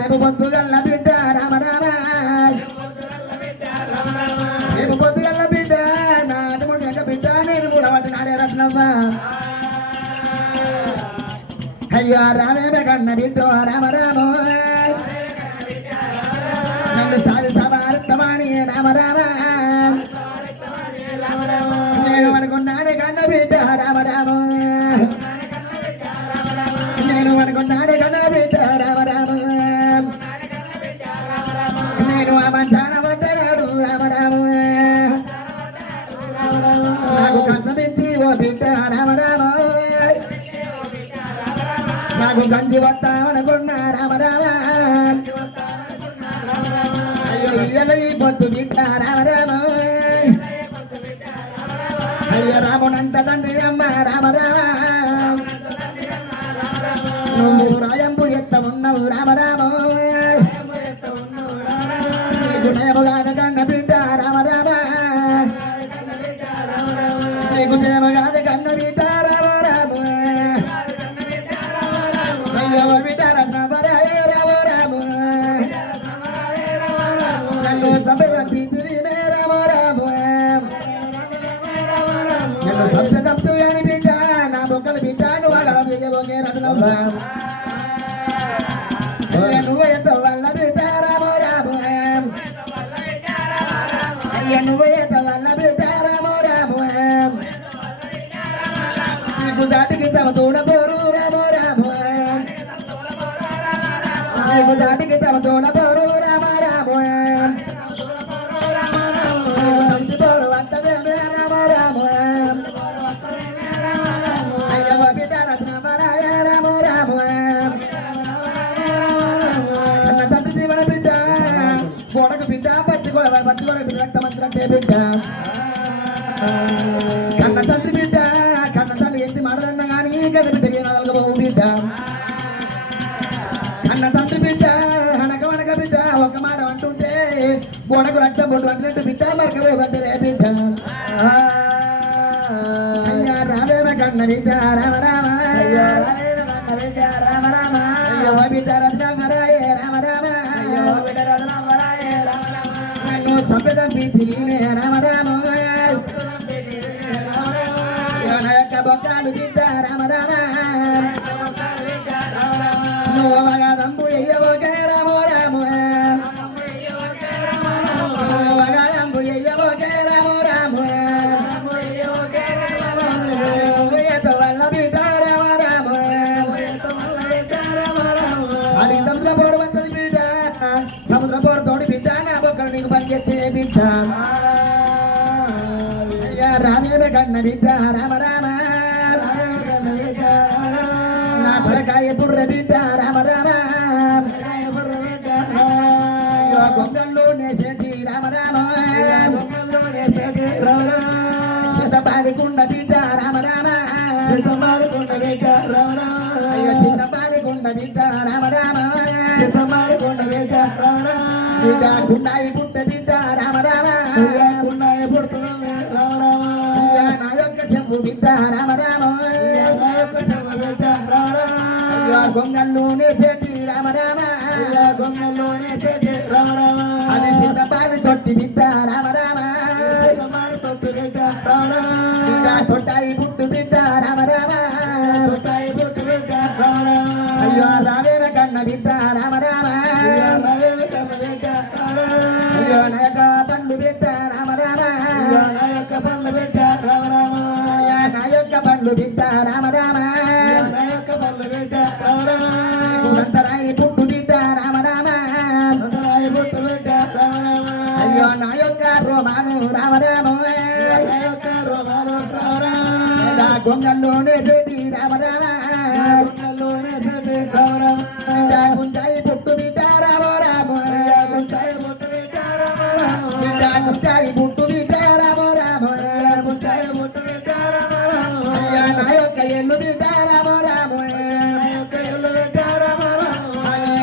రేపు పొద్దుగల్ల బిడ్డ రామ రామ రేపు పొద్దుగల్ల బిడ్డ నాటుముడి బిడ్డ నేను కూడా వాటి నాడే రత్నమ్మ అయ్యో రామేమ కన్న బిడ్డో రామ రామ నన్ను సాధి సవార్థమాని రామ రామ నేను అనుకున్నానే కన్న బిడ్డ రామ రామ నేను అనుకున్నానే కన్న బిడ్డ రామ రామ నేను ఆ మంచాన పడ్డనాడు రామ రామ నాకు కన్నబెత్తి ఓ బిడ్డ రామ రామ నాకు గంజి వస్తామనుకున్నా రామ రామ అయ్యో ఇయ్యల ఈ పొద్దు బిడ్డ రామ రామ అయ్యో రామునంత తండ్రి అమ్మ రామ రామ నువ్వు రాయంపు ఎత్త ఉన్నావు రామ రామ నీకు నేమగాద కన్న బిడ్డ రామ రామ నీకు నేమగాద కన్న బిడ్డ రామ రామ బిడ్డ రత్నమ్మ రామ రామ నన్ను సభ్యులే రామ రామ నన్ను సభ్య తప్పు అని బిడ్డ నా బొక్కలు బిడ్డ నువ్వు అడగోగే రత్నమ్మ నువ్వు ఎంత వల్ల బిడ్డ రామ రామ అయ్య నువ్వు ఎంత వల్ల బిడ్డ రామ రామ నీకు దాటికి తమ తోడబోరు రామ రామ నీకు దాటికి తమ తోడబోరు రామ రామ బోరు వద్దదే రామ రామ అయ్యవ బిడ్డ రత్నమ్మ రామ రామ అన్న తండ్రి జీవన బిడ్డ గోడకు బిడ్డ పచ్చి గోడ బిడ్డ రక్తమంత్రంటే బిడ్డ కన్న తండ్రి బిడ్డ కన్న తల్లి ఎత్తి మాటలన్నా కానీ కన్న బిడ్డకి నలగబోవు బిడ్డ కన్న తండ్రి బిడ్డ అనక బిడ్డ ఒక మాట అంటుంటే గోడకు రక్తం బొట్టు అంటున్నట్టు బిడ్డ మరకబోదంటే రే బిడ్డ అయ్యా రావేమ కన్న బిడ్డ రామ రామ అయ్యా రామ రామ బిడ్డ రత్నవరాయ రామ రామ నన్ను సంపదం పీతివీనే రామ రామ నా యొక్క బొక్కాలు బిడ్డ రామ రామ నువ్వు వగదంబు ఎయ్యవోకే రామో రామ వగదంబు ఎయ్యవోకే రామో రామ వల్ల బిడ్డ రామ రామ అది సముద్రపోరు వంతది బిడ్డ సముద్రపోరు తోడి బిడ్డ నా బొక్కలు నీకు పనిచేస్తే బిడ్డ రామే కన్న బిడ్డ రామ రామ నా తలకాయ బుర్ర బిడ్డ రామ రామ గొంగల్లోనే చేతి రామ రామ చిన్నపాడికుండ బిడ్డ రామ రామ చిన్నపాడికుండ బిడ్డ రామ రామ చిన్నపాడికుండ బిడ్డ రామ రామ చిన్నపాడికుండ బిడ్డ రామ రామ గుండాయి పుట్ట బిడ్డ రామ రామ గుండాయి పుడుతున్న రామ రామ నా యొక్క చెంపు బిడ్డ రామ రామ నా యొక్క చెంపు బిడ్డ రామ రామ గొంగల్లోనే చేతి రామ రామ గొంగల్లోనే చేతి రామ రామ అది చిన్నపాడి తొట్టి బిడ్డ రామ రామ తొట్టి బిడ్డ రామ రామ తొట్టాయి పుట్టు బిడ్డ రామ రామ తొట్టాయి పుట్టు బిడ్డ రామ రామ అయ్యో రావేమ కన్న బిడ్డ రామ రామ రావేమ కన్న బిడ్డ రామ రామ అయ్యో నా యొక్క పండు బిడ్డ రామ రామ నా యొక్క పండ్లు బిడ్డ రామ రామ నా యొక్క పండ్లు బిడ్డ రామ రామ నా యొక్క పండ్లు బిడ్డ రామ రామ సంతరాయి పుట్టు బిడ్డ రామ రామ సంతరాయి పుట్టు బిడ్డ రామ రామ అయ్యో నా యొక్క రోమాను రామ రామ నా యొక్క రోమాను రామ రామ గొంగల్లోనే చెడి రామ రామ గొంగల్లోనే చెడి రామ రామ గుంజాయి పుట్టు బిడ్డ రామ రామ గుంజాయి పుట్టు బిడ్డ రామ రామ గుంజాయి పుట్టు బిడ్డ రామ రామ గుంజాయి పుట్టు బిడ్డ రామ రామ అయ్యా నా యొక్క ఎల్లు బిడ్డ రామ రామ నా యొక్క ఎల్లు బిడ్డ రామ రామ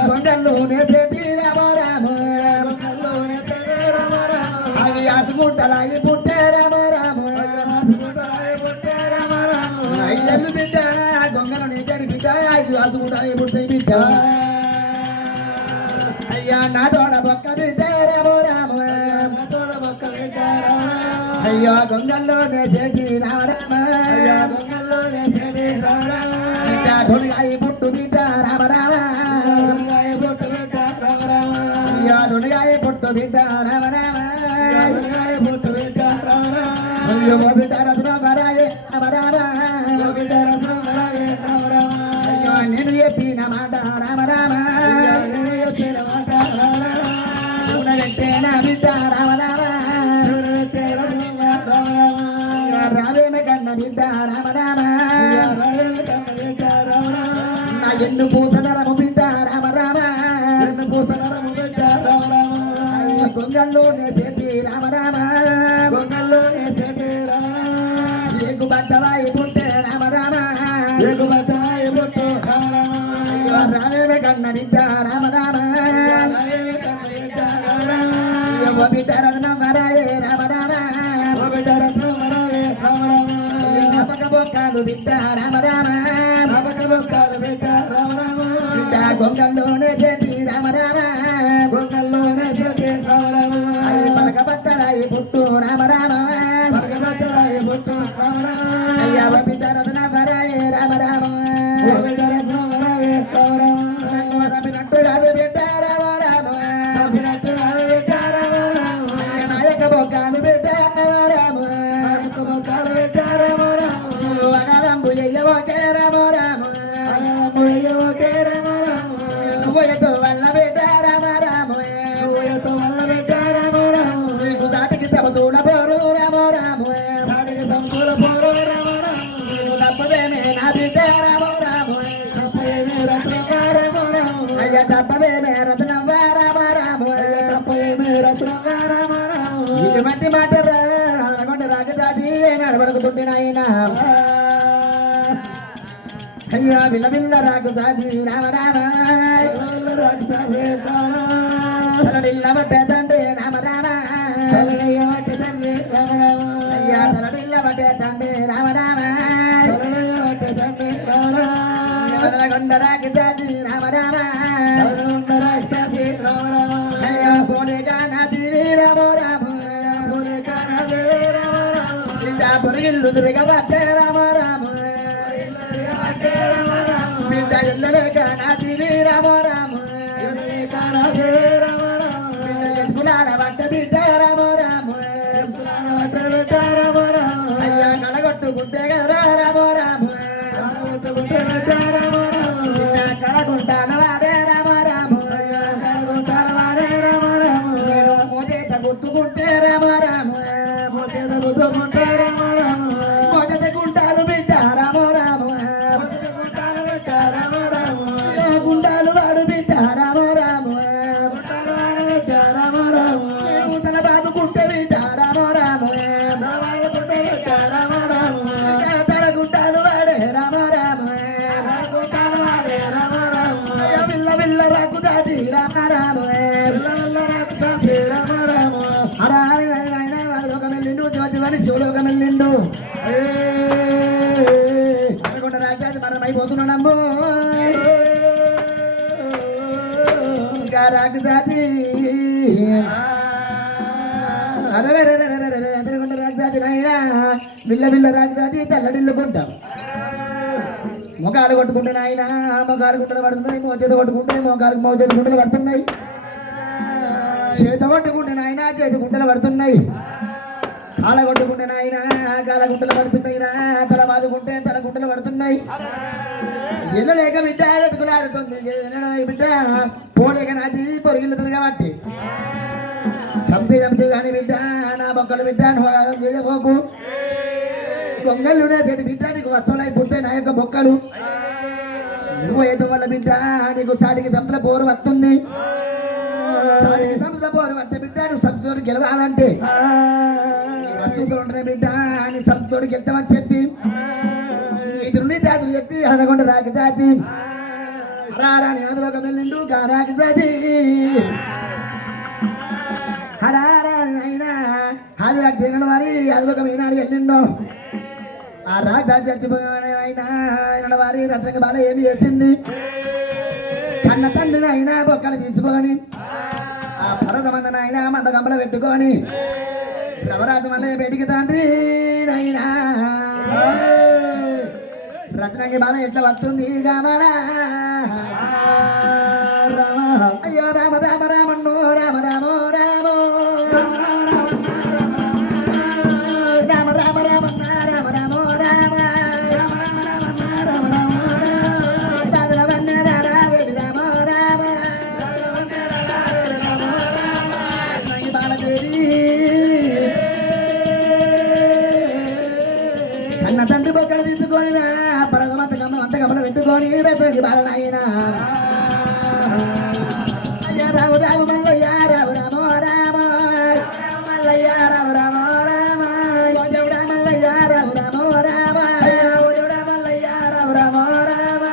గొంగల్లోనే చెడి రామ రామ గొంగల్లోనే చెడి రామ రామ అవి అతుముట్టలాయి పుట్టే రామ రామ అతుముట్టలాయి పుట్టే రామ రామ ఐదెల్లు బిడ్డ గొంగలు నీకడి బిడ్డ ఐదు అతుముట్టలాయి పుట్టే బిడ్డ అయ్యా నా తోడ బొక్క బిడ్డ రామ రామ నా తోడ బొక్క బిడ్డ రామ అయ్యా గొంగల్లోనే చెడి రామ రామ అయ్యా గొంగల్లోనే చెడి రామ రామ బిడ్డ దొనగాయి పుట్టు బిడ్డ రామ రామ దొనగాయి పుట్టు బిడ్డ రామ రామ అయ్యా దొనగాయి పుట్టు బిడ్డ రామ రామ దొనగాయి పుట్టు బిడ్డ రామ రామ అయ్యో బిడ్డ రత్నవరాయ రామ రామ బిడ్డ రత్నవరాయ రామ రామ అయ్యో నేను చెప్పిన మాట రామ రామ నేను చెప్పిన మాట రామ రామ నా బిడ్డ రామ రామ రామ రామ రావేమ కన్న బిడ్డ రామ రామ రావేమ కన్న బిడ్డ రామ రామ నా ఎన్ను పూసనరము బిడ్డ రామ రామ ఎన్ను పూసనరము బిడ్డ రామ రామ గొంగల్లోనే చేతి రామ రామ గొంగల్లోనే చేతి రామ రామ ఏగు బట్టవాయి పుట్టే రామ రామ ఏగు బట్టవాయి పుట్టు రామ రామ రావేమ కన్న బిడ్డ రామ రామ రావేమ కన్న బిడ్డ రామ రామ బిడ్డ రత్నవరాయ రామ రామ బిడ్డ రత్నవరాయ రామ రామ పక్క బొక్కలు బిడ్డ రామ రామ పక్క బొక్కలు బిడ్డ రామ రామ బిడ్డ గొంగల్లోనే చేతి రామ రామ గొంగల్లోనే చేతి రామ రామ పలక బత్తరాయి పుట్టు రామ రామ పలక బత్తరాయి పుట్టు రామ రామ అయ్యా బిడ్డ రత్నవరాయ రామ రామ బిడ్డ రత్నవరాయ రామ రామ రమినట్టు రాదు బిడ్డ రామ రామ రమినట్టు రాదు బిడ్డ రామ రామ నాయక బొక్కలు బిడ్డ రామ నాయక బొక్కలు బిడ్డ రామ రామ వగదంబు ఎయ్యవోకే రామ రామ వగదంబు ఎయ్యవోకే రామ రామ నువ్వుయతో వల్ల బిడ్డ రామ రామ నువ్వుయతో వల్ల బిడ్డ రామ రామ నీకు దాటికి సమతూడ పోరు రామ రామ దాటికి సమతూడ పోరు రామ రామ నీకు తప్పదేమే నా బిడ్డ రామ రామ తప్పదేమే రత్నవ్వ రామ రామ అయ్య తప్పదేమే రత్నవ్వ రామ రామ తప్పదేమే రత్నవ్వ రామ రామ ఇటువంటి మాట రాగొండ రాగదాది నడబడుకుతుంటే నాయన అయ్యా బిల్ల బిల్ల రాగదాది రామ రామ రాగదాది తలడిల్ల బట్టే తండ్రి రామ రామ తలడిల్ల బట్టే తండ్రి రామ రామ అయ్యా తలడిల్ల బట్టే తండ్రి రామ రామ తలడిల్ల బట్టే తండ్రి రామ రామ కొండ రాగదాది రామ రామ రామ అయ్యో పోలేగా నదివి రామ రామ బిడ్డ పొరిగిల్లు తిరగబట్టే రామ రామ బిడ్డ ఇల్లలేక నదివి రామ రామ బిడ్డ ఎత్తులాడ బట్ట బిడ్డ రామ రామ అయ్యా కడగొట్టుకుంటే కదా రామ రామ కడగుంటాను వాడే రామ రామ మోచేత గుర్తుకుంటే రామ రామ మోచేత గుంటాలు బిడ్డ రామ రామ గుండాలు వాడు బిడ్డ రామ రామ తన బాదుకుంటే బిడ్డ రామ రామ తన గుంటాలు వాడే రామ రామ విల్ల విల్ల రాకు దాటి రామ రామ లోకమెల్లిండు శివని శివలోకమెల్లిండు అనుకుంట రాజ్యాన్ని మనం అయిపోతున్నాడమ్మో ఇంకా రాజాతి అనుకుంట రాజాతి అయినా బిల్ల బిల్ల రాజాతి తెల్లడిల్లుకుంటాం మొగాలు కొట్టుకుంటే నాయన మొగాలు గుంటలు పడుతున్నాయి మోచేత కొట్టుకుంటే మోచేత గుంటలు పడుతున్నాయి చేత కొట్టుకుంటే నాయన చేతి గుంటలు పడుతున్నాయి కాళ్ళ కొట్టుకుంటే నాయన కాళ్ళ గుంటలు పడుతున్నాయి రా తల బాదుకుంటే తల గుంటలు పడుతున్నాయి ఎన్నలేక బిడ్డ ఎదుకులాడుతుంది బిడ్డ పోలేక నా జీవి పొరిగిల్లుతుంది కాబట్టి సంతి కానీ బిడ్డ నా బొక్కలు బిడ్డ నువ్వు చేయబోకు దొంగలునే చెడు బిడ్డ నీకు వస్తువులై పుట్టే నా యొక్క బొక్కలు నువ్వు ఏదో వల్ల బిడ్డ నీకు సాడికి సంతుల పోరు వస్తుంది సంతుల పోరు వస్తే బిడ్డ నువ్వు సంతోడు గెలవాలంటే వస్తువులు ఉంటున్నాయి బిడ్డ నీ సంతోడు గెలుతామని చెప్పి ఇతరుని దాతులు చెప్పి అనకుండా రాకి దాచి రారాని అందులోకి వెళ్ళిండు రాకి దాచి హరారాని అయినా అది నాకు తినడం వారి అందులోకి మీనాడు వెళ్ళిండు ఆ రాజా చచ్చిపోయిన వారి రత్నక బాల ఏమి చేసింది కన్న తండ్రిని అయినా బొక్కలు తీసుకొని ఆ పర్వతమందన అయినా మంద గంపలు పెట్టుకొని రవరాజు మళ్ళీ బయటికి తండ్రి అయినా రత్నకి బాల ఎట్లా వస్తుంది రామరా అయ్యో రామ రామ రామన్నో రామ రామో రామో తండ్రి బొక్కలు తీసుకొని పరగమంత గమనం పెట్టుకొని రేపటి బాలనాయన అయ్యా రావు రావు మల్లయ్య రావు రామో రామ మల్లయ్య రావు రామో రామ దేవుడా మల్లయ్య రావు రామో రామ దేవుడా మల్లయ్య రావు రామో రామ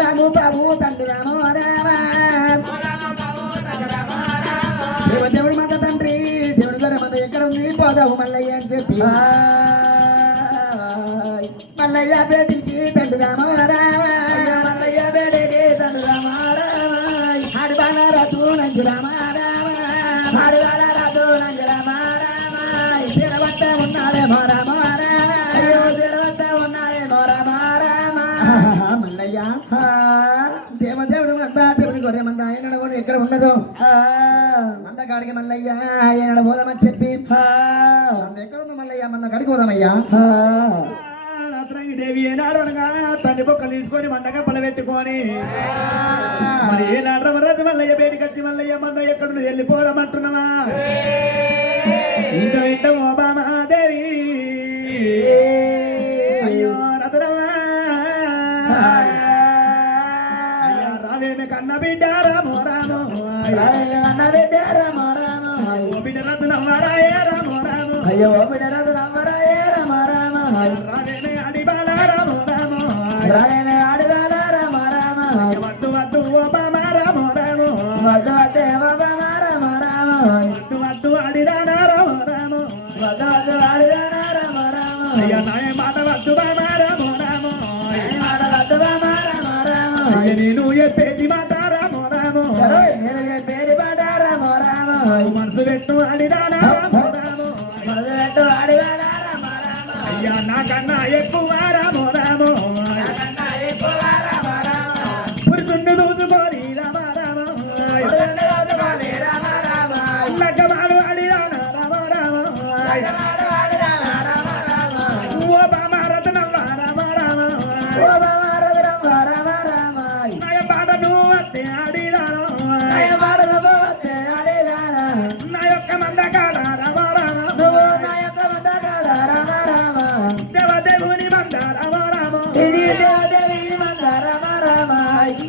రాము బాబు తండ్రి రామో రామ దేవుడి మాత తండ్రి దేవుడి గారి మాత ఎక్కడ ఉంది పోదావు మల్లయ్య అని చెప్పి మల్లయ్య బేటికి తండ్రి రామ రామ మల్లయ్య బేటికి తండ్రి రామ రామ ఆడి బాలరాజు నంజు రామ రామ ఆడి బాలరాజు నంజు రామ రామ తిరవత్త ఉన్నాడే రామ రామ తిరవత్త ఉన్నాడే రామ రామ మల్లయ్య దేవదేవుడు మంద దేవుడి గొర్రె మంద ఆయన కూడా ఎక్కడ ఉండదు మంద కాడికి మల్లయ్య ఆయన పోదామని చెప్పి ఎక్కడ ఉంది మల్లయ్య మంద కాడికి పోదామయ్యా దేవి ఏనాడు అనగా తండ్రి బొక్కలు తీసుకొని మందగా పొలబెట్టుకొని మరి ఏనాడు రమరాజు మల్లయ్య బయటికి వచ్చి మల్లయ్య మంద ఎక్కడుండి వెళ్ళిపోదామంటున్నావా ఇంట ఇంట ఓబామాదేవి అయ్యో రథరమా రావేమి కన్న బిడ్డ రామో రామో కన్న బిడ్డ రామో రామో బిడ్డ రథు నమ్మరాయ రామో రామో అయ్యో బిడ్డ రథు నమ్మరాయ రామ రామ రావేమి అడి బాల రామో రామో రావేమి అడి బాల రామ రామ వద్దు వద్దు ఓబామా రామో రామో వద్దు వద్దు ఓబామా రామో రామో వద్దు వద్దు అడిదానా రామో రామో వద్దు వద్దు అడిదానా రామో రామో అయ్యా నాయ మాట వద్దు బామా రామో రామో మాట వద్దు బామా రామో రామో నేను ఎత్తేది పెట్టు అడిదానా రామో అయ్యా నాకన్నా ఎక్కువ రామో రామో పురుషుండు దూసుకొని రామ రామ లగ్గమాలు అడిదానా రామ రామ ఓ బామారతనం రామ రామ నాయ పాట నువ్వు అత్తే అడిదాను నా యొక్క మందకాడ రామ రామ దేవదేవుని మంద రామ రామ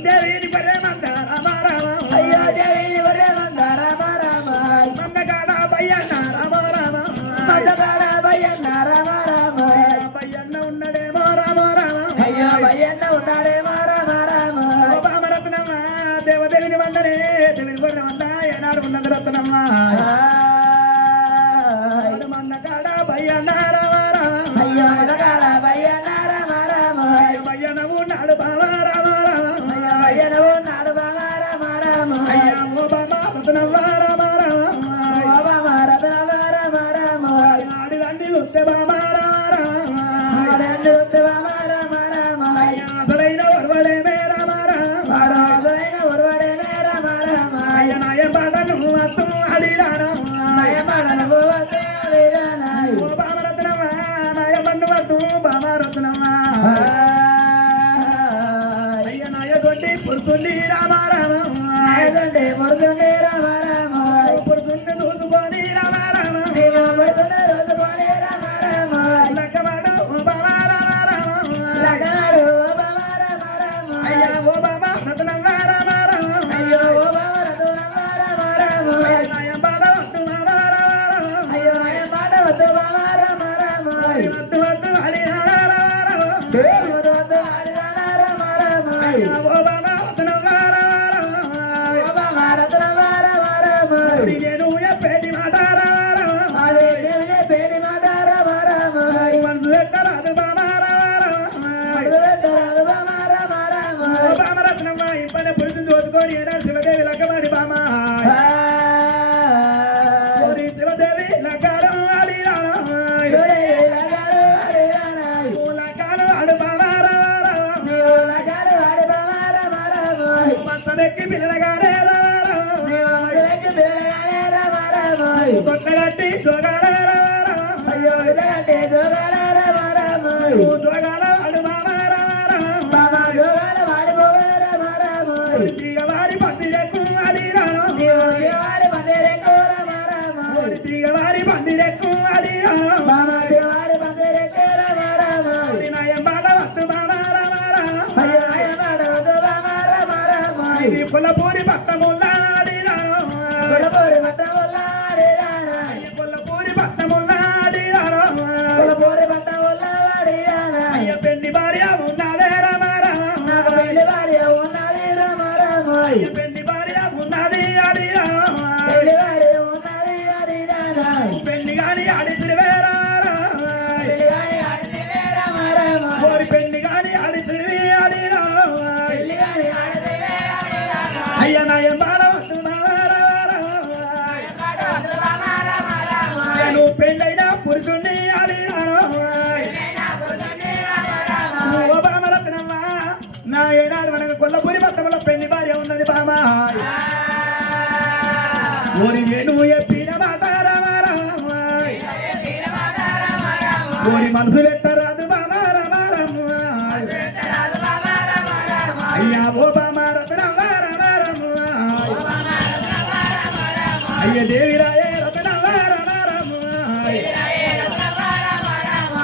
దేవిని పరే మంద రామ రామ మందకాడ బయ్యన్న రామ రామ బయ్యన్న ఉన్నడేమో రామ రామ బామరత్నమ్మ దేవదేవిని వందనే దేవిని పరే మంద ఏనాడు ఉన్నది రత్నమ్మ మందకాడ బయ్యన్న రామ రామ బయ్యన ఉన్నాడు బావ రామ రామ అయ్యా ఓ బాబా రత్నమ్మ రామ ఆడిదండి చూస్తే బాబా రామ అయ్యా అసలైన వరవడేమే రామ అయ్య నాయ పాట నువ్వు అత్తు అడిరాను ఓ బామరత్నమ్మ నాయ బండు వద్దు బామరత్నమ్మ అయ్య నాయ తోటి పురుషుల్ని రామ పురుషుల్ని దూసుకొని రామ లక్కమాడు బామ అయ్యా ఓ బామ రత్నమ్మ రామ నాయ పాట వద్దు వద్దు వద్దు అడిరా ఓ బామ రత్నమ్మ నేను ఎప్పటి మాట మనసు ఎక్కరాదు బామరత్నమ్మ ఇప్పటి పురుషుని చూసుకొని ఏనాడు శివదేవి లక్కమాడి బామ శివదేవి లక్కారం అడిరాను లక్కాలు ఆడు బామ మత్తమెక్కి పిల్లగాడే తొట్టగట్టి జోగాడ జోగాడ ఆడు బామ తీగవారి పందిరెక్కు అడిరాను తీగవారి పందిరెక్కు అడిరాను నాయం బాట వద్దు బామ ఇది పుల్లపూరి పట్టముల్ల అడిరాను పుల్లపూరి పట్టముల్ల అడిరాను అయ్య పెళ్లి భార్య ఉన్నదే రామ అయ్య పెళ్లి భార్య ఉన్నది అడిరాను పెళ్లి గాని ఆడితిరివే ఓరి పెళ్లి గాని ఆడితిరివి అడిరాను అయ్య నాయం బాల వద్దు నేను పెళ్ళైన పురుషుణ్ణి అడిగాను ఓ బామరత్నమ్మ నా ఏనాడు మనకు కొల్లపూరి పట్టణంలో పెళ్లి భార్య ఉన్నది బామ ఓరి నేను ఎప్పిన మాట రామ ఓరి మనసు పెట్టరాదు బామ అయ్యా ఓ బామరత్నమ్మ అయ్య దేవిరాయే రత్నమ్మ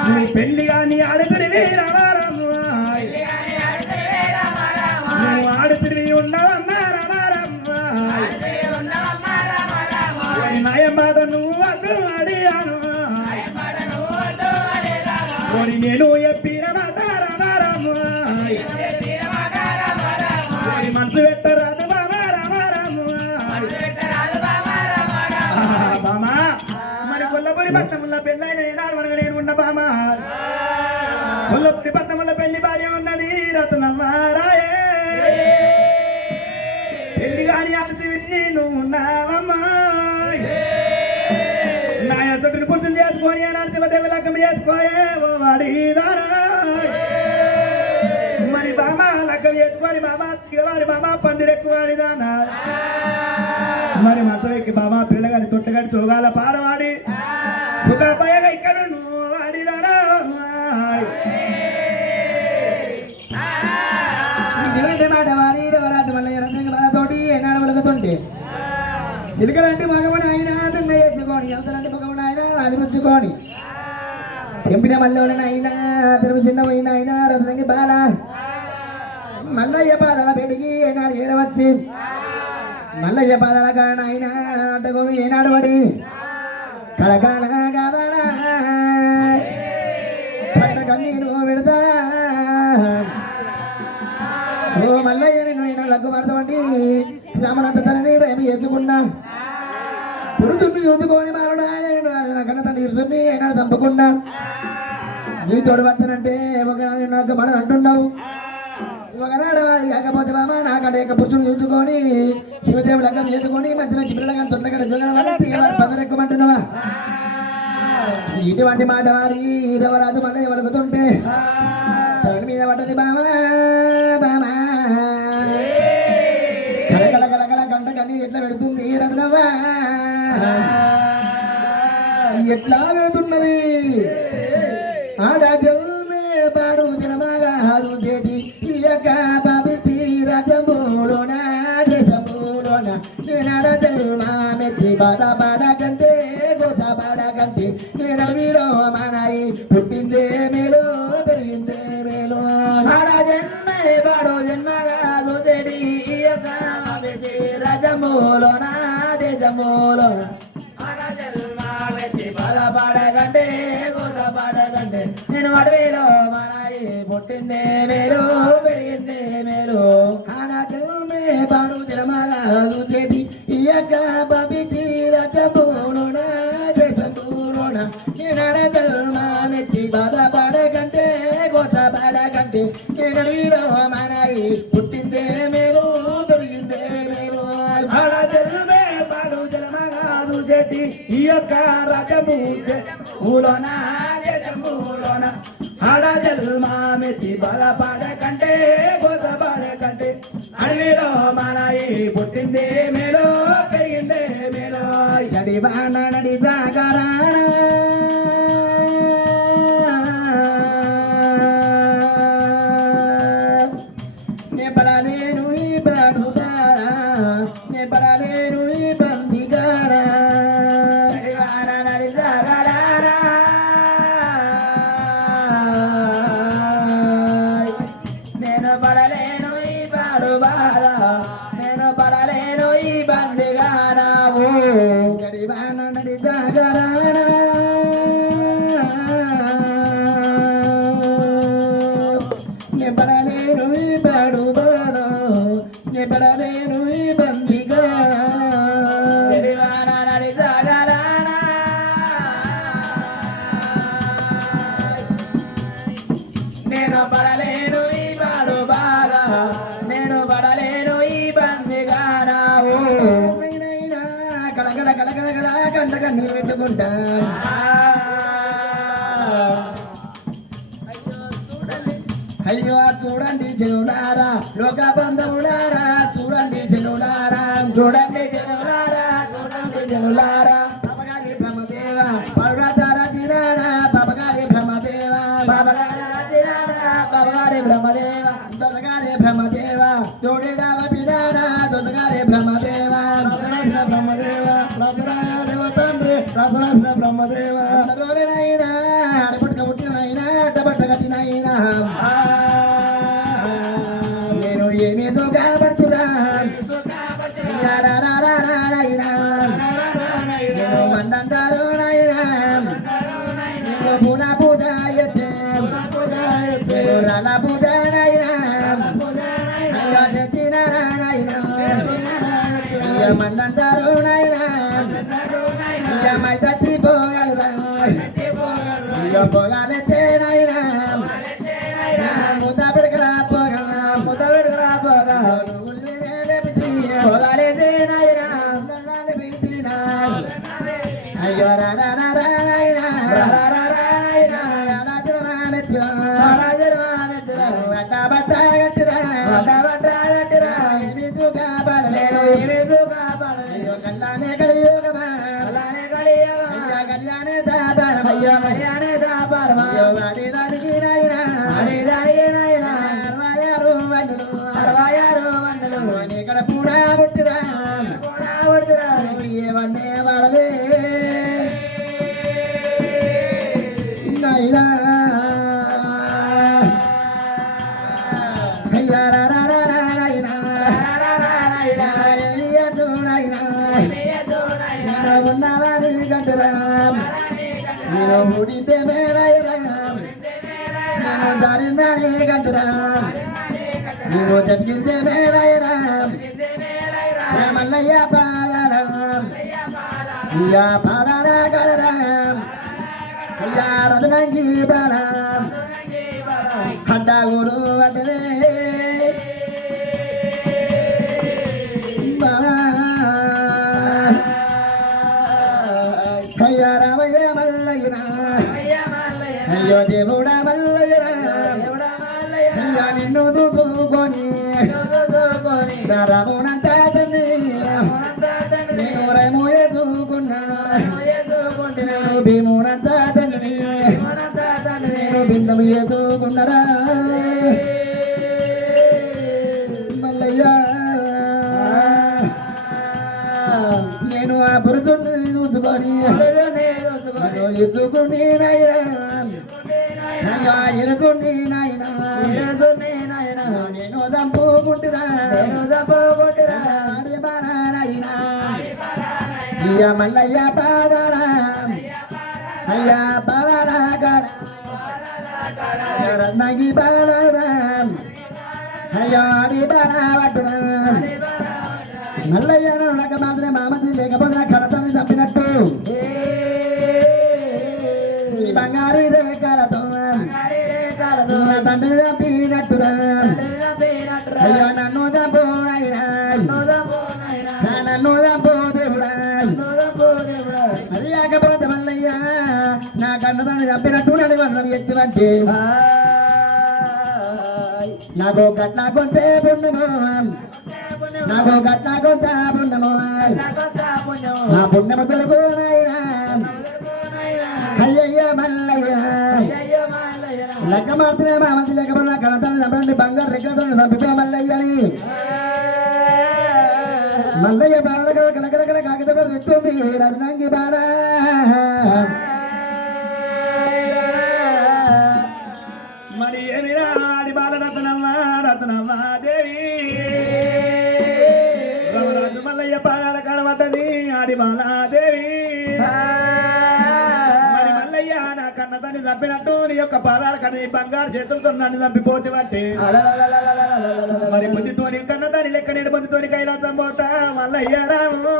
నువ్వు పెళ్లి గాని ఆడుతురివి రామ నువ్వు ఆడుతురివి ఉన్నావమ్మ నాయ మాట నువ్వు వద్దు అడిగాను నేను ఎప్పిన మాట రామ మనసు పెట్టరాదు బామ బామ మరి కొల్లపూరి పట్టణంలో పెళ్ళైన ఏనాడు మనకు నేను ఉన్న బామ కొల్లపూరి పట్టణంలో పెళ్లి భార్య ఉన్నది రత్నమ్మ రాయే పెళ్లి గాని అలసి విన్ని నువ్వు ఉన్నావమ్మా చేసుకొని ఏనాడు శివదేవి లగ్గం చేసుకోయే ఓ వాడిదారా మరి మామ లగ్గం చేసుకొని మామ వారి మామ పందిరెక్కు వాడిదానా మరి మసలెక్కి మామ పిల్లగాని తొట్టగాడి చోగాల పాడవాడి సుఖపయగా ఇక్కడ నువ్వు వాడిదానా మాట వారి వరాదు మళ్ళీ రంగ మనతోటి ఏనాడు వెలుగుతుంటే చిలుకలంటే మగమని ఆయన దున్న ఎత్తుకొని ఎంతలంటే మగమని ఆయన అలిపుచ్చుకొని తెంపిన మల్లెని అయినా తెరుపు చిన్నమైన ఆయన రసనంగి బాల మల్లయ్య బాలల పెడిగి ఏనాడు ఏడవచ్చి మల్లయ్య బాలల కాడ ఆయన అంటగోను ఏనాడు పడి కలకాల కాదనా కన్నీరు పెడతా ఓ మల్లయ్య నేను లగ్గు పడతామండి రామనంత తనని రేమి ఎత్తుకున్నా పురుతుని ఎత్తుకొని మారుడా కన్న తన ఇరుసుని ఏనాడు చంపకుండా నీ తోడు వద్దనంటే ఒక మనం అంటున్నావు ఒకనాడు అది కాకపోతే మామ నాకంటే యొక్క పురుషుని ఎత్తుకొని శివదేవి లగ్గం చేసుకొని మధ్య మంచి పిల్లగా తొట్లగడ జగన్ పదరెక్కమంటున్నావా ఇటువంటి మాట వారి ఇరవరాదు మల్లయ్య వలుకుతుంటే తరుణి మీద పడ్డది బామా బామా కలకల కలకల గంట కన్నీ ఎట్లా పెడుతుంది రత్నవ్వా ఎట్లా పెడుతున్నది ఆడమే పాడు జనమాగా చేటి ఇయక బాబి రజమూలోన దేశమూలోన నేనడ జల్మా మెచ్చి బాధ పాడ కంటే గోస పాడ కంటే నేను మానాయి పుట్టిందే మేలో పెరిగిందే మేలో ఆడ జన్మే పాడు జన్మగా చేటి ఇయక బాబి రజమూలోన దేశమూలోన పాడగంటే గోస పాడగంటే నేను అడవిలో మానాయి పుట్టిందే మేలు పెరిగిందే మేలు ఆడమే పాడు జనమాగాదు చెడి ఇయక బాబి రజమూలోన దేశమూలోన నేను జల్మా మెచ్చి బాధ పాడగంటే గోస పాడగంటే నేను అడవిలో మానాయి పుట్టిందే మేలు పెరిగిందే మేలు జన్మే పాడు జన్మగాదు చెట్టి ఈ యొక్క రజమూలోన దేశమూలోన ఆడ జల్మా మెచ్చి బలపడ కంటే గోసపడ కంటే అడవిలో మానాయి పుట్టిందే మేలో పెరిగిందే మేలో చడివాన నడి సాగరాణ నే పడలేను ఈ బాడుగా నే పడలేను ఈ బందిగాడా చడివాన నడి సాగరానా నేను పడలేను ఈ బాడు బాధ నేను పడలేను ఈ బందిగాడా చడివాన నడి సాగరాణ నే పడలేను ఈ బాడు బాధ నే పడలేను ఈ బందిగాడా చడివాన నడి సాగరానా నేను పడలేను ఈ బాడు బాధ నేను పడలేను ఈ బందిగానా కలగల కలగల కల కంటక నీళ్ళు పెట్టుకుంటా అయ్యో చూడండి జనులారా లోక బంధములారా చూడండి జనులారా చూడండి జనులారా చూడండి జనులారా బాబగారి బ్రహ్మదేవ పర్వతార జినాడ బాబగారి బ్రహ్మదేవ బాబగారి బ్రహ్మదేవ దొదగారి బ్రహ్మదేవ తోడిడావ పినాడ దొదగారి బ్రహ్మదేవ బ్రహ్మదేవ రసరాజదేవ తండ్రి రసరాజ బ్రహ్మదేవ రోజునైనా అడపట్టుక పుట్టినైనా అడ్డబట్ట కట్టినైనా నేను ఏమేదో కాబడుతున్నా నేను మందంటారు నాయనా నేను పూల పూజ ఎత్తే నేను రల పూజ నైనా అయ్యో తెచ్చిన నాయనా అయ్య మందంటారు నాయనా అయ్య మై చచ్చిపోగలరా అయ్యో పొగాలెత్తే నాయనా ముద్ద పెడకరా పోగలరా ముద్ద పెడకరా పోగా పొగాలెత్తే నాయనా అయ్యో రా నాయనా కళ్యాణ దాబారం అయ్యో కళ్యాణ దాబారం అయ్యో వాడి దానికి నాయనా వాడి దానికి నాయనా 66 వందలు ఇక్కడ పూడా పుట్టిరా ఏ వన్నే వాడలే నాయనా ఉన్నారని గంటరా నేను ముడితే మేడైరా నేను దారిందని గంటరా నేను జరిగిందే మేడైరా మల్లయ్య పాలరాం ఇయా పాలర గడరాం అయ్యా రదనంగి బాలాం అడ్డగూడు అడ్డలే అయ్యా రామయ్య మల్లయ్యనా అయ్యో దేవుడా మల్లయ్యనా అయ్యా నిన్ను దూకొని రామునంత తండ్రి నేను రేమో ఎదుకున్నా నేను భీమునంత తండ్రి నేను బిందము ఎదుకున్నరా మల్లయ్య నేను ఆ బురుదుని చూసుకొని ఎదుకుని నాయనా ఎరుదుని నాయనా నేను దంపుకుంటురా అయ్యా మల్లయ్య పాదారా అయ్యా బాలారా రత్నగి బాలారా అయ్యా ఆడి బాలా పట్టురా మల్లయ్య నడక మాత్రమే మామతి లేకపోతే కడతని తప్పినట్టు ఈ బంగారు రేఖలతో నా తండ్రిని తప్పినట్టురా అయ్యో నన్ను తపోనైనా నన్ను తపో దేవుడా అది కాకపోతే మల్లయ్య నా కన్ను తండ్రి తప్పినట్టు నన్ను వర్ణం ఎత్తివంటే నాకు గట్ల కొంతే పుణ్యమో నాకు గట్ల కొంత పుణ్యమో నా పుణ్యము దొరకు నాయనా అయ్యయ్య మల్లయ్య లెక్క మాత్రమే మా మంచి లేకపోతే నా కన్నతాన్ని చంపండి బంగారు రెక్కలతో చంపిపో మల్లయ్యని మల్లయ్య బాల కలకలకల కాగిత ఎత్తుంది రజనంగి బాల మరి ఏమిరా ఆడి బాల రత్నమ్మ దేవి రమరాజు మల్లయ్య పాదాల కడబడ్డది ఆడి బాలాదేవి మరి మల్లయ్య నా కన్న తన్ని చంపినట్టు నీ యొక్క పాదాల కడ బంగారు చేతులతో నన్ను చంపిపోతే బట్టి మరి బుద్ధితోని కన్న దాని లెక్క నేను బుద్ధితోని కైలాసం పోతా మల్లయ్య రాము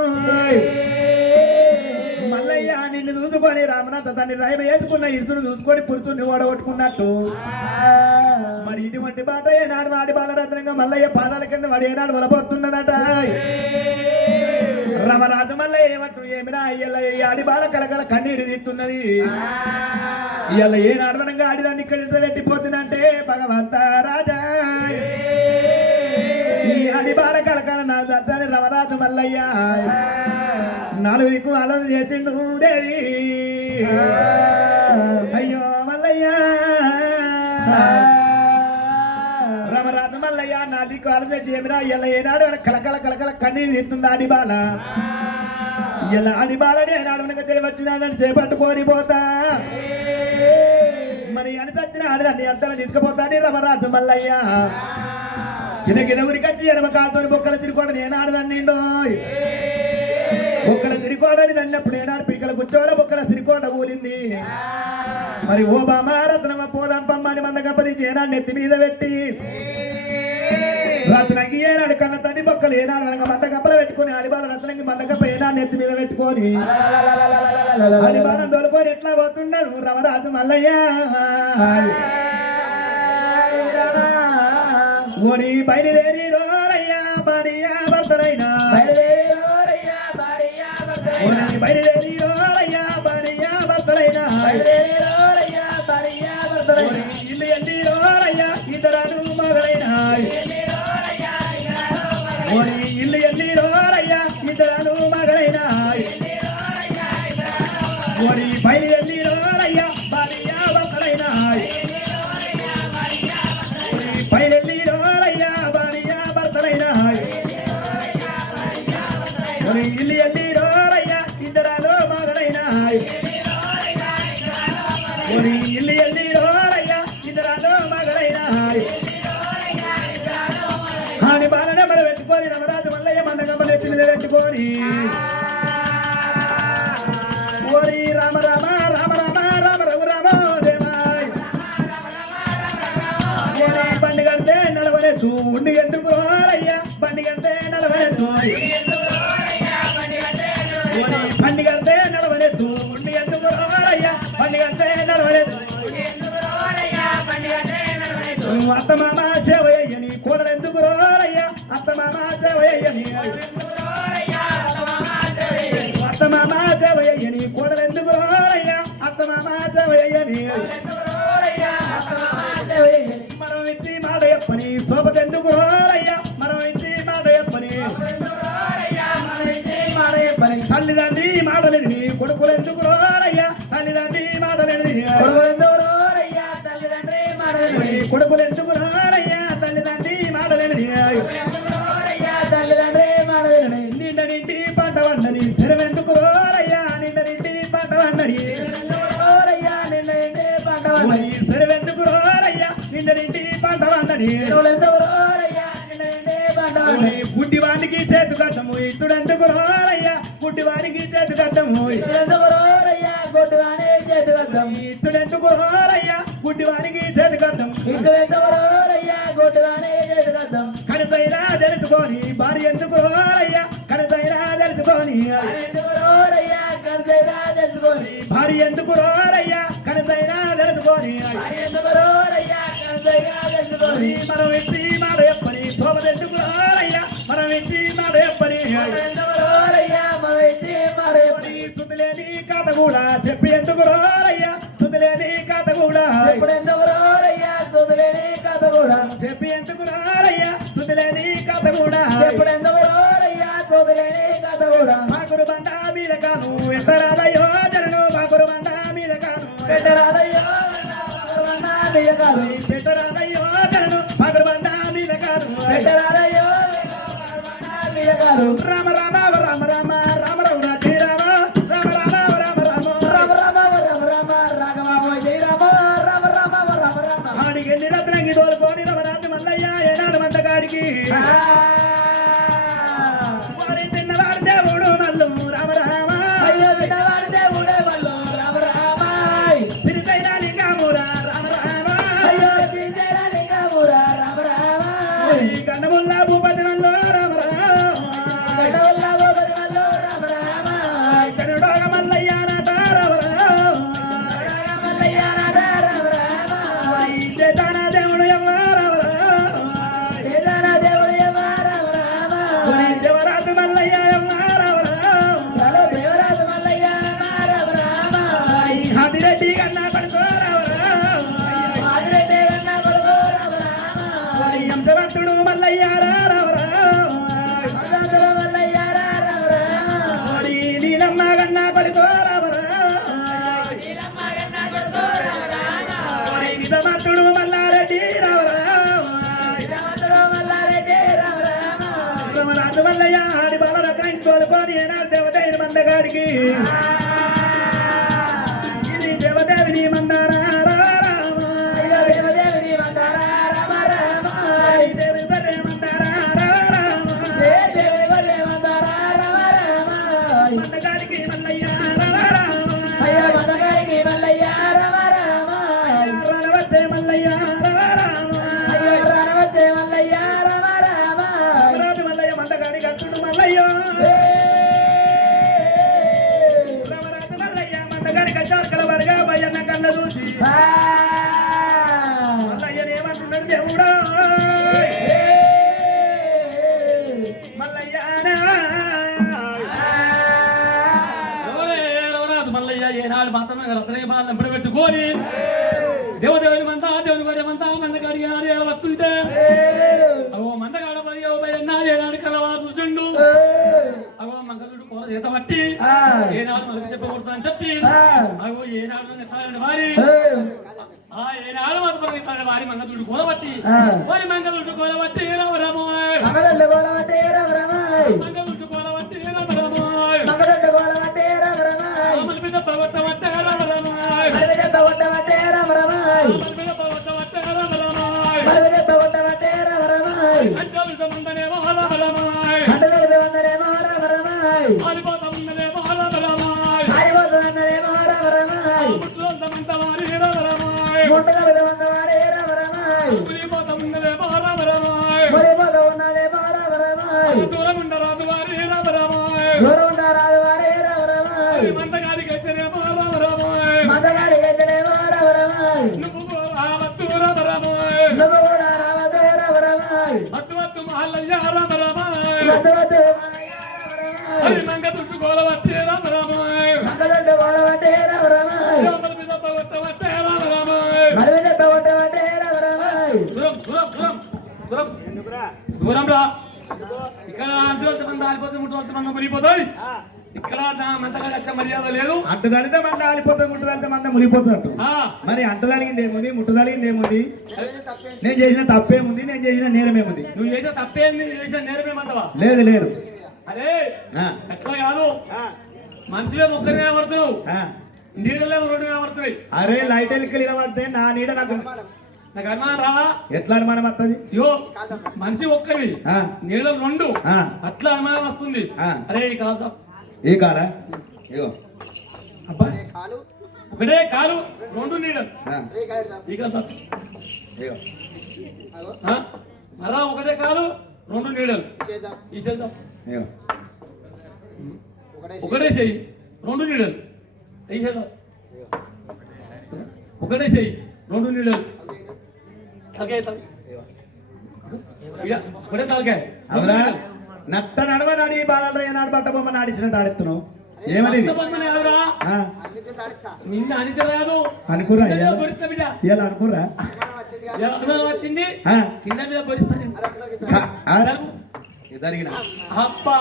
మల్లయ్య నిన్ను చూసుకొని రామనాథ తన్ని రాయమ వేసుకున్న ఇరుతును చూసుకొని పురుతుని ఓడగొట్టుకున్నట్టు మరి ఇటువంటి బాట ఏనాడు ఆడి బాలరత్నంగా మల్లయ్య పాదాల కింద వాడు ఏనాడు వలపోతున్నదట రమరాజు మల్లయ్య ఏమంటు ఏమిరా ఇయ్యాల ఆడి బాల కలకల కన్నీరు తీస్తున్నది ఇవాళ ఏనాడు వనంగా ఆడిదాన్ని ఇక్కడ పెట్టిపోతుందంటే భగవంత రాజా ఈ ఆడి బాల కలకల నా దత్తాన్ని రమరాజు మల్లయ్య 4 దిక్కు ఆలోచన చేసిండు దేవి అయ్యో మల్లయ్య రమరాజు మల్లయ్య 4 దిక్కు ఆలోచన చేమిరా ఇలా ఏనాడు కలకల కలకల కన్నీరు తీస్తుంది ఆడి బాల ఇలా ఆడి బాలని ఏనాడు వెనక తెలివి వచ్చినాడని చేపట్టుకొని పోతా మరి అని చచ్చిన ఆడిదాన్ని అంతలా తీసుకుపోతాని రమరాజు మల్లయ్య కింద ఉరికొచ్చి ఎడమ కాలుతోని బొక్కలు తిరుకోవడం ఏనాడు దాన్ని బొక్కల తిరికోడని దన్నప్పుడు ఏనాడు పిడికల కూర్చోడ బొక్కల తిరికోట ఊరింది మరి ఓ బామారత్నమ పోదంపమ్మ అని మందగప్పది ఏనాడు నెత్తి మీద పెట్టి రత్నంగి ఏనాడు కన్న తల్లి బొక్కలు ఏనాడు వెనక మందగప్పలు పెట్టుకుని ఆడిబాల రత్నంగి మందగప్ప ఏనాడు నెత్తి మీద పెట్టుకొని ఆడిబాలను దొరుకొని ఎట్లా పోతున్నాడు రమరాజు మల్లయ్య ఓని బయలుదేరి రోరయ్యా భార్య భర్తలైనా బయలుదేరి రోరయ్యా భార్య భర్తలైనా ఇల్లు ఎల్లి రోరయ్యా ఇతరులు మగలైనా ఇల్లు ఎల్లి రోరయ్యా ఇతరులు మగలైనా ఓరి బయలుదేరి రారయ్యా బాలియా భర్తలైనా బయలుదేరి రారయ్యా బాలియా భర్తలైనా ఓరి ఇల్లు ఎల్లి రారయ్యా ఇద్దరాలో మగలైనా ఓరి ఇల్లు ఎల్లి రారయ్యా ఇద్దరాలో మగలైనా హాని బాలనే మన పెట్టుకొని నవరాజు మల్లయ్య మందగమ్మలు ఎత్తి మీద పెట్టుకొని ఓరి రామ రామ రామ రామ రామ రఘు రామ దేవాయ్ బండి కంటే నలవలేదు ఉండి ఎందుకు రారయ్యా బండి కంటే నలవలేదు బండి కంటే నలవలేదు ఉండి ఎందుకు రారయ్యా బండి కంటే నలవలేదు అత్త మామ సేవయ్యని కూడలు ఎందుకు రారయ్యా అత్త మామ సేవయ్యని అత్త మామ సేవయ్యని కూడలు ఎందుకు రారయ్యా అత్త మామ సేవయ్యని మనం ఇచ్చి మాట చెప్పని సోపత ఎందుకు రారయ్యా మనం ఇచ్చి మాట చెప్పని తల్లిదండ్రి మాటలేని కొడుకులు ఎందుకు రారయ్యా తల్లిదండ్రి మాటలేని కొడుకులు ఎందుకు రారయ్యా తల్లిదండ్రి మాటలేని నిండ నింటి పంట వండని తెరవెందుకు రారయ్యా నిండ నింటి పంట వండని తెరవెందుకు రారయ్యా నిండ నింటి పంట వండని గుడ్డి వానికి చేతు కట్టము ఇతుడెందుకు రారయ్యా గుడ్డి వానికి చేతు కట్టము ఇతుడెందుకు రారయ్యా గుడ్డి వానికి చేతు కట్టము కడతైనా తెలుసుకొని భార్య ఎందుకు రారయ్యా కడతైనా తెలుసుకొని భార్య ఎందుకు రారయ్యా కడతైనా తెలుసుకొని మనం ఎత్తి మాట చెప్పని శోభ ఎందుకు రారయ్యా మనం ఎత్తి మాట చెప్పని తుదిలేని కథ కూడా చెప్పి ఎందుకు రారయ్యా తుదిలేని కథ కూడా చెప్పి ఎందుకు రారయ్యా తుదిలేని కథ కూడా మాకురు బండ మీద కాను ఎట్టరాదయ్యో జనను మాకురు బండ మీద కాను పెట్టరాదయ్యో జనను మాకురు బండ మీద కాను రామ రామ రామ రామ రామ రఘునా శ్రీరామ రామ రామ రామ రామ ఆడికి ఎన్ని రత్నంగి తోలుకొని రమరాజు మల్లయ్య ఏనాడు మందగాడికి వారి చిన్నవాడి దేవుడు మల్లు రామ రామ సిరితైన లింగమురా రామ రామ కన్నముల్ల భూపతి మల్లు రామ కనుడోగ మల్లయ్య నాట రామ చేతాన దేవుడు ఎవ్వ రామ దేవరాజు మల్లయ్య ఎవ్వ హాదిరెడ్డి కన్నా పడుకో ఎంతవంతుడు మల్లయ్య నీలమ్మ కన్నా పడుకో విధమంతుడు మల్లారెడ్డి రామరాజు మల్లయ్య ఆడి బాలరత్నం తోలుకొని ఏనాడు దేవతైన మందగాడికి ఇది దేవదేవిని మందారా మందగాడికి మల్లయ్య వచ్చే మల్లయ్య రాజు మల్లయ్య మందగాడికి అచ్చుడు మల్లయ్య రామరాజు మల్లయ్య మందగాడికి అచ్చాకల వరగా భయన్న కళ్ళ చూసి మల్లయ్యనేమంటున్నాడు దేవుడా మల్లయ్య మల్లయ్య ఏనాడు మాత్రమే రసనగా బాధ పెట్టుకొని దేవదేవుని మంతా దేవుని గొర్రె మంతా మందగాడి ఆడి వస్తుంటే అవో మందగాడ పోయి ఏనాడు కలవారు చూసిండు అవో మంగళుడు కూర చేత పట్టి ఏనాడు మనకు చెప్పకూడదు అని చెప్పి అగో ఏనాడు ఎత్తాలంటే వారి ఆ ఏనాడు మాత్రం ఎత్తాలంటే వారి మంగళుడు కోలబట్టి వారి మంగళుడు కోలబట్టి రామరామోయ్ మంగళుడు కోలబట్టి రామరామోయ్ మంగళుడు కోలబట్టి రామరామోయ్ మంగళుడు కోలబట్టి రామరామోయ్ అమల్పిద పవట్టవట్టే రామరామోయ్ అరవిద పవట్టవట్టే రామరామోయ్ అమల్పిద పవట్టవట్టే రామరామోయ్ అరవిద పవట్టవట్టే రామరామోయ్ అంటలు సంబంధనేమో రామరామోయ్ అంటలు సంబంధనేమో రామరామోయ్ ఆలిపోతముందనేమో రామరామోయ్ ఆలిపోతముందనేమో రామరామోయ్ ముట్లంతమంత వారి రామరామోయ్ ముట్టల విధవంతవారే రామరామోయ్ ములిపోతముందనేమో రామరామోయ్ ములిపోతమున్నదేమో రామరామోయ్ దూరముండరాదు వారి రామరామోయ్ దూరముండరాదు వారే రామరామోయ్ మందగాడికైతేనేమో రామరామోయ్ మందగాడికైతేనేమో రామరామోయ్ నువ్వు రావద్దు రామరామోయ్ నువ్వు కూడా రావద్దు రామరామోయ్ అద్వత్తు మహల్లయ్య రామరామోయ్ వద్దు మానయ్య రామరామోయ్ హరి మంగతుట్టు గోలవట్టి రామరామోయ్ మంగళుడు కోలబట్టి రామరామోయ్ రామల మీద పవట్టవట్టే రామరామోయ్ అరవిద పవట్టవట్టే రామరామోయ్ దూరం దూరం దూరం దూరం దూరం రా ఇక్కడ అంతవలస మంది ఆలిపోతే ముట్టవలస మంది మునిగిపోతాయి ఇక్కడ మంతగా వచ్చే మర్యాద లేదు అడ్డు తలితే మంద ఆలిపోతుంది ముట్టు తలితే మంద మునిగిపోతున్నట్టు ఆ మరి అంటు తలిగింది ఏముంది ముట్టు తలిగింది ఏముంది నేను చేసిన తప్పేముంది నేను చేసిన నేరమేముంది నువ్వు చేసే తప్పేంది నువ్వు చేసిన నేరమేమంటావా లేదు లేదు అరే ఆ, ఎట్లా కాదు మనిషివే ఒక్కరిగా కనబడుతున్నావు ఆ. నీడలే రెండు కనబడుతున్నాయి అరే లైట్ ఎల్లికలు పడితే నా నీడ నాకు నాకు అనుమానం రావా ఎట్లా అనుమానం వస్తుంది అయ్యో మనిషి ఒక్కరి ఆ, నీడలు రెండు ఆ, అట్లా అనుమానం వస్తుంది ఆ. అరే ఈ కాదు ఏ కాలా ఇగో అబ్బా ఒకటే కాలు రెండు నీడలు ఆ, ఈ కాదు ఇగో మరా ఒకటే కాలు రెండు నీడలు ఈ చేద్దాం ఇగో ఒకటే చెయ్యి రెండు నీడలు ఈ చేద్దాం ఒకటే చెయ్యి రెండు నీడలు తలకాయ ఒకటే తలకాయ అవునా నట్ట నడవ నాడి బాధలు ఏనాడు పట్ట బొమ్మ నాడిచ్చినట్టు ఆడుతున్నావు ఏమని ఇది? ఆ, నిన్న అనిత రాదు అనుకుర్రా కింద మీద ఇయ్యాల? బొరిస్తా బిడ్డ ఇయ్యాల అనుకుర్రా అనుమానం వచ్చింది ఆ, కింద మీద బొరిస్తాను ఆ, ఆ, ఇది జరిగిన అబ్బా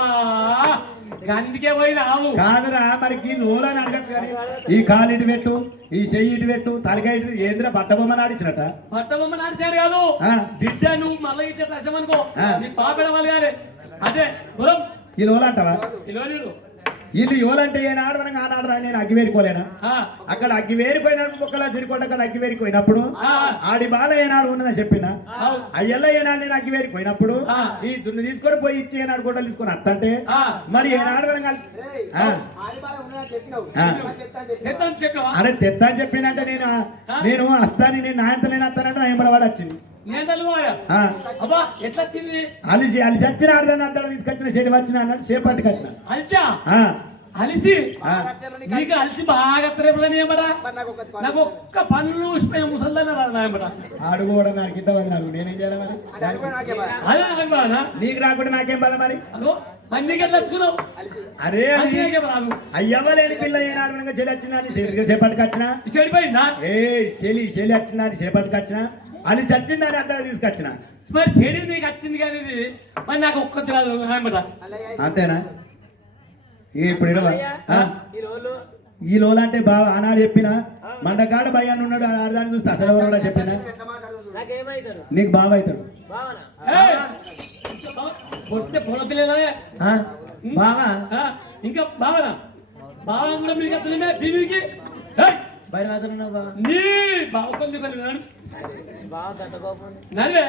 అందుకే పోయిన ఆవు కాదురా మరి ఈ నోలని అడగదు కానీ ఈ కాలు ఇటు పెట్టు ఈ చెయ్యి ఇటు పెట్టు తలకాయ ఇటు ఏంద్రా పట్ట బొమ్మ నాడిచ్చినట్ట పట్టబొమ్మ నాడిచాడు కాదు ఆ. బిడ్డ నువ్వు మళ్ళీ ఇచ్చే కష్టం అనుకో ఆ. నీ పాపడ వాళ్ళు కానీ అదే దూరం ఈ లోలంటావా ఇలా నీడు వీళ్ళు యోలంటే ఏనాడు మనకు ఆనాడు రా నేను అగ్గి వేరుకోలేనా ఆ, అక్కడ అగ్గి వేరిపోయినప్పుడు మొక్కలా సిరికొండ అక్కడ అగ్గి వేరిపోయినప్పుడు ఆ, ఆడి బాల ఏనాడు ఉన్నదని చెప్పిన ఆవు. అయ్యల్ల ఏనాడు నేను అగ్గి వేరిపోయినప్పుడు ఆ. ఈ దున్ను తీసుకొని పోయి ఇచ్చి ఏనాడు గొడ్డలు తీసుకొని అత్తంటే ఆ. మరి ఏనాడు మనం ఆ. ఆ. చెప్తాను చెప్పావా అరే తెత్తా అని చెప్పినంటే నేను వస్తాను నేను నాయంత నేను వస్తానంటే నా ఎంబడవాడు వచ్చింది నేను తల్లిపోయా ఆ. అబ్బా ఎట్లా వచ్చింది అలిసి వచ్చిన ఆడదాన్ని అంతా తీసుకొచ్చిన చెడు వచ్చిన అన్నాడు సేపట్టుకు వచ్చిన అలిచా ఆ. అలిసి ఆ. నీకు అలిసి బాగా త్రేపులని ఏమడా నాకు ఒక్క పనులు ముసల్దాన రాదు నాయమట ఆడు కూడా నాకు ఇంత మంది నాకు నేనేం చేయాలి మరి అదే నాకు బాగా నీకు రాకుండా నాకేం బాధ మరి అదో మందికి ఎట్లా వచ్చుకున్నావు అరే అది అలిసినాకే రాదు అయ్యవ్వలేని పిల్ల ఏనాడు మనకు చెడి వచ్చిందా అని చేపట్టుకు వచ్చిన చెడిపోయిందా ఏ చెలి వచ్చిందా అని చేపట్టుకు వచ్చిన అది చచ్చిందని అంతా తీసుకొచ్చిన మరి చెడి నీకు వచ్చింది కానీ ఇది మరి నాకు ఒక్క రాదు నాయమట అంతేనా ఇప్పుడు ఇడవా? ఆ? ఈ లోలు అంటే బావ ఆనాడు చెప్పిన మందకాడ భయాన్ని ఉన్నాడు ఆడదాన్ని చూస్తే అసలు ఎవరు కూడా చెప్పిన నీకు బావ అవుతాడు పొట్టే పొలకలేదా బావా ఇంకా బావనా బావ కూడా మీకు అతనే బీవీకి బయట మాత్రం బావా నీ బావ కొంది కొన్ని నడివే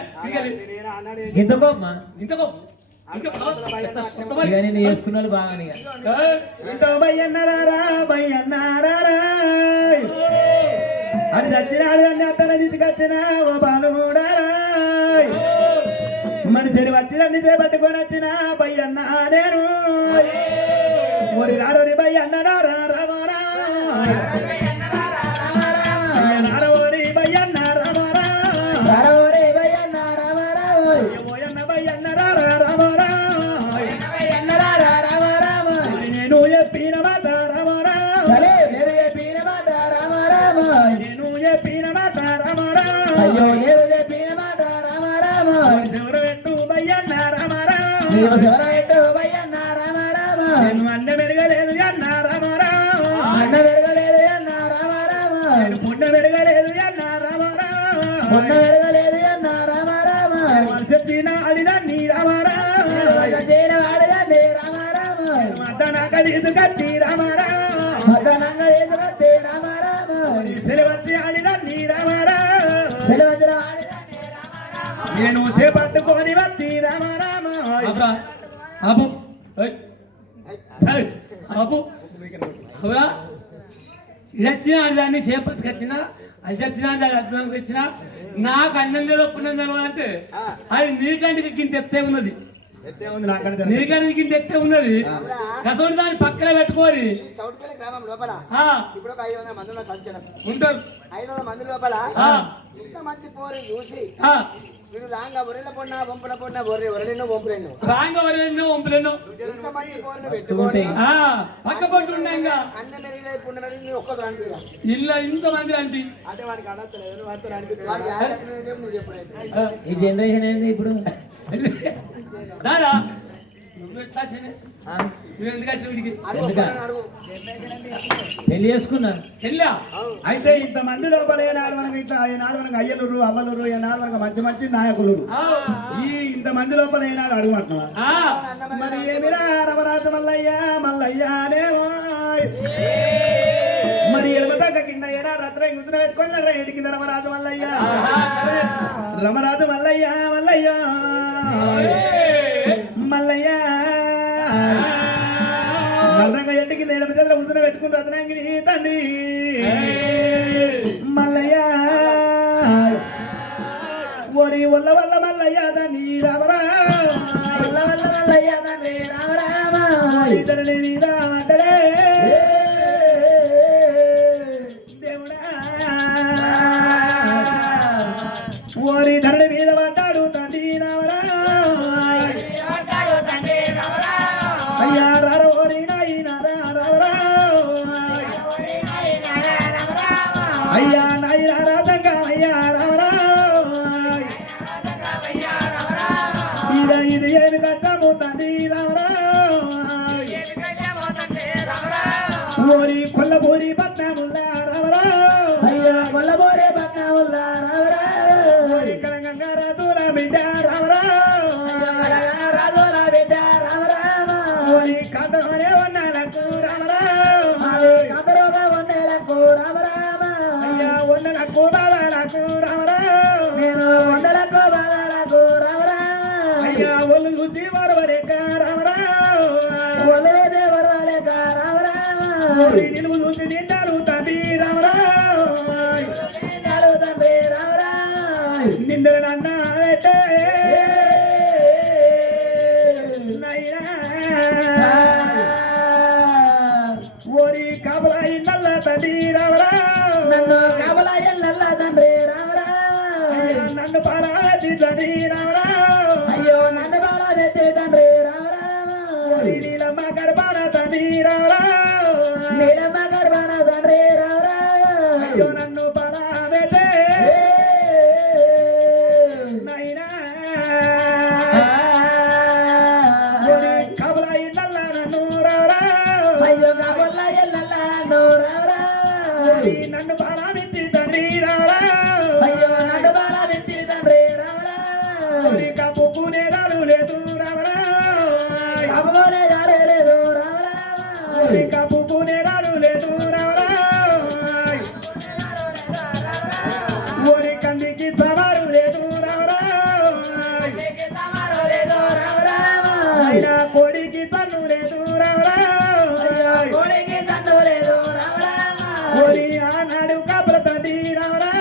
ఇంత కోపమా ఇంత గొప్ప ఇంకా ఇక నేను వేసుకున్న వాళ్ళు బాగా ఇంతో భయ్యన్నారా అది చచ్చినాడు అని అతను తీసుకొచ్చిన ఓ బాలుడా మనిషిని వచ్చినన్ని చేపట్టుకొని వచ్చిన భయ్యన్న నేను ఓరి రారోరి భయ్యన్న రామరా ఓరి భయ్యన్న రామరా ఓయన్న భయ్యన్న రామరా నేను చెప్పిన మాట రామరా నేను చెప్పిన మాట రామరా ఎవరు పెట్టు భయ్యన్న రామరా నేను అన్న మెరగలేదు అన్న రామరా ఉన్న వెరగలేదు అన్న రామ రామ చెప్పిన అడిన నీ రామ రామ చేన వాడగా నే రామ రామ మద్దనాకదీదు కత్తి రామ రామ మదనంగ ఎదురతే రామ రామ సెలవచ్చి అడిన నీ రామ రామ సెలవజర వాడగా నే రామ రామ నేను చేపట్టుకొని వత్తి రామ రామ ఆపురా. ఆపు. ఏయ్. ఏయ్. ఆపు. అవురా ఇది వచ్చిన దాన్ని చేపట్టుకొచ్చిన అది చచ్చిన దాన్ని అర్థం తెచ్చిన నాకు అన్నం లేదు ఒప్పుకున్నాను అంటే అది నీకంటికి కింద ఎత్తే ఉన్నది ఎత్తే ఉంది నాకంటే నీకంటికి కింద ఎత్తే ఉన్నది కసోటి దాన్ని పక్కన పెట్టుకొని చౌటుపల్లి గ్రామం లోపల ఆ, ఇప్పుడు ఒక 500 మంది ఉన్నారు సంచలనం ఉంటారు 500 మంది లోపల ఆ, ఇంత మంచి పోరు చూసి ఆ. వీడు రాంగా ఒరెల పొన్న వంపుల పొన్న ఒరెలెన్నో వంపులెన్నో రాంగ వరెన్నో ఒంపులెన్నో ఇంత మంచి పోరును పెట్టుకొని ఆ, పక్క పట్టు ఉన్నాయిగా అన్న మెరిగిలేదు పున్నడి నీ ఒక్కరు అనిపిరా ఇల్లు ఇంతమంది అంటే అంటే వాడికి అనస్తలేదు వాడితో అనిపిస్తుంది నువ్వు చెప్పలేదు ఈ జనరేషన్ ఏంది ఇప్పుడు రారా నువ్వు ఎట్లా వచ్చినావు? నువ్వు ఎందుకు వచ్చినావు వీడికి? అడుగు పెళ్లి చేసుకున్నా వెళ్ళా అయితే ఇంత మంది లోపల ఏనాడు మనకు ఇట్లా ఏనాడు మనకు అయ్యలురు అవ్వలురు ఏనాడు మనకు మంచి మంచి నాయకులు ఈ ఇంత మంది లోపల ఏనాడు అడుగుమంటున్నా మరి ఏమిరా రమరాజు మల్లయ్య మల్లయ్యనేమో మరి ఎడమదాకా కింద ఏనా రత్న గుర్తున పెట్టుకున్నారా ఏటి కింద రమరాజు మల్లయ్య రమరాజు మల్లయ్య మల్లయ్య మల్లయ్య నల్లగా ఎంటి కింద ఎడమ దగ్గర గుర్తున పెట్టుకుని రత్నాంగిని తండ్రి మల్లయ్య ఓరి వల్ల వల్ల మల్లయ్య దాన్ని రామరా వల్ల వల్ల వల్లయ్య తండ్రి రామ రామ ఇతరుని మీద అంటడే దేవుడా ఓరి ధరణి మీద పడ్డాడు తండ్రి రామరా అయ్యా రార ఓరి నాయన రామరా అయ్యా నాయన రాధంగా అయ్యా రామరా ఇది ఏమి కట్టము తండ్రి రామరా ఓరి కొల్లబోరి పట్నముల్లా రామరా అయ్యా కొల్లబోరే పట్నముల్లా రామ రామ ఓరి కలంగంగా రాజుల బిడ్డ రామరా రాజుల బిడ్డ రామ రామ ఓరి కాంతమనే వన్నాలకు రామరా కాతరోగా వండేలకు రామ రామ అయ్యా వన్నలకు బాలకు రామరా నేను వండలకు బాలకు రామ రామ అయ్యా ఒళ్ళు చూసి వరవరేక రామరా ఒలే దేవరాలేక రామ రామ ఓరి నిలువు చూసి నిండారు తండ్రి రామరా నాలు తండ్రి రామ రామ నిందరు నన్న పెట్టే నైనా ఓరి కాబలా ఇన్నల్ల తండ్రి రామరా నన్ను కావల ఎల్లల్ల తండ్రి రామ రామ నన్ను పారాది తండ్రి రామరా అయ్యో నన్ను బాల పెట్టి తండ్రి రామ రామ ఓరి నీలమ్మ గర్భాన తండ్రి రామరా నీలమ్మ గర్భాన తండ్రి రామ రామ అయ్యో నన్ను పారాదే నైనా ఓరి కాబలా ఇన్నల్ల నన్ను రామరా అయ్యో కావల ఎల్లల్ల నన్ను రామ రామ నన్ను పారామించి తండ్రి రామరా అయ్యో నన్ను బాల పెట్టి తండ్రి రామ రామ కప్పుకునే రాడు లేదు రామరా కప్పుకోలే దారే లేదు రామ రామ కప్పుకునే రాడు లేదు రామరా ఓరి కందికి సవారు లేదు రామరా లేదు రామ రామ అయినా కోడికి తన్ను లేదు రామరా కోడికి తన్ను లేదు రామ రామ ఓరి ఆనాడు కబుర తండ్రి రామరా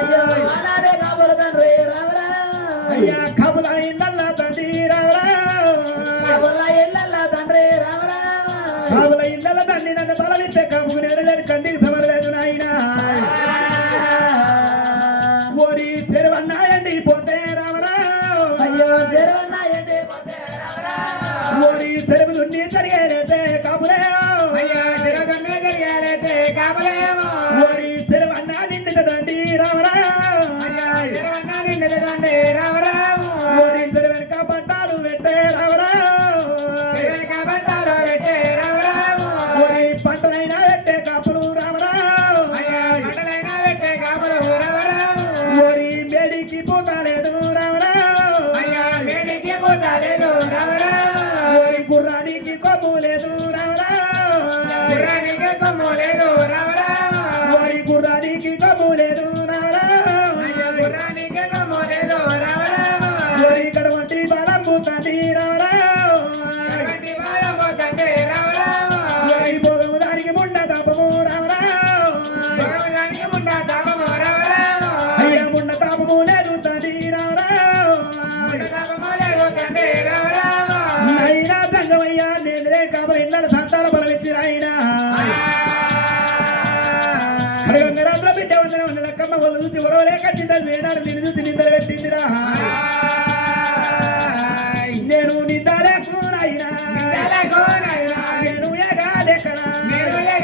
అయ్యో ఆనాడే కాబోలు తండ్రి రామ రామ అయ్యా కబుల ఇళ్ళ తండ్రి రామరా కాబోల ఎల్లల్ల తండ్రి రామ రామ కబుల ఇళ్ళ తండ్రి నన్ను బలవిస్తే కప్పుకునే లేదు కంటికి సమర లేదు నాయనా ఓరి తెరవన్నాయండి పోతే రామరా అయ్యో తెరవన్నాయండి పోతే రామ రామ ఓరి తెరువు దున్ని జరిగేదే కాపులే అయ్యో తెరవన్నే జరిగాలైతే కాబలేమో ఓరి తెరవన్నా నిండు తండ్రి రామరా తెరవన్నా నిండు తండ్రి రామ రామ ఓరి తెరవెనక పట్టాలు పెట్టే రామరా కాబట్టాలో పెట్టే రామ రామ ఓరి పంటలైనా పెట్టే కాపులు రామరా మండలైనా పెట్టే కాబలు రామ రామ ఓరి ఓరి గుర్రానికి కొమ్ము లేదు ఓరి ఇక్కడ వంటి బలం పోతుంది ఓరి భోగము దానికి ముండ తాపము అయ్యా ముండ తాపము లేదు తండ్రి అయినా సంగమయ్యా నేనే కాబట్టి ఇళ్ళ సంతాన బలం ఇచ్చిన ఆయన బిడ్డ వందన లక్కమ్మ వాళ్ళు చూసి ఉరవలేక చింతలు వేనాడు నేను చూసి నిందలు పెట్టిందిరా నేను నిందలేకునైనా నేను ఎగాలేకనైనా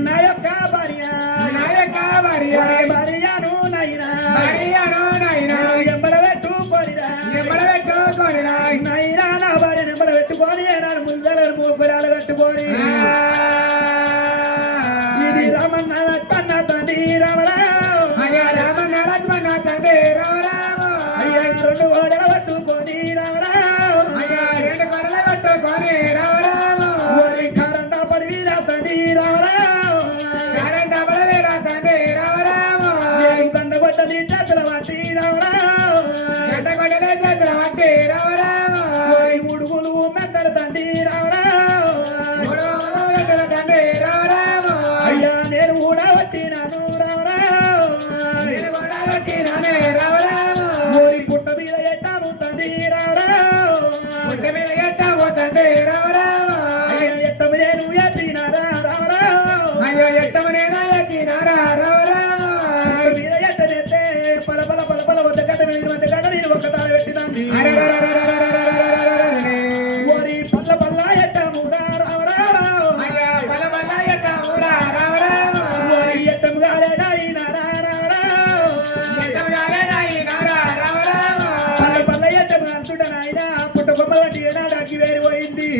నా యొక్క భార్య ఎంబల పెట్టుకోనిరా నైనా నా భార్య ఎంబల పెట్టుకొని ఏనాడు ముందర మూకురాలు కట్టుకొని ఇది రామన్న లక్ష్మణ తండ్రి రామరావు అయ్యా రెండు గోడలు పట్టుకొని రామరావు ఓరి కరంట పడివీర తండ్రి రామరావు దండగొట్టలి చేతుల పట్టి రామరావు ఓరి ఉడుగులు మెత్తల తండ్రి రామరావు అయ్యా నేను కూడా వచ్చినాను రామరావు ఓరి పుట్ట మీద ఎట్టాము తండ్రి రామరావు అయ్యా ఎత్తము నేను ఎత్తినారా రామరావు మీద ఎట్టనెత్తే పల వద్ద గడ్డ మీద మధ్య గడ్డ నేను ఒక తాళ పెట్టినాన్ని ఓరి పల్ల ఎట్టము రామరావు ఓరి ఎట్టము గాలేనాయినారా రామరావు పల్ల ఎట్టము అంటుడనాయినా పుట్ట బొమ్మ వంటి ఏనాడు అగ్గి వేరిపోయింది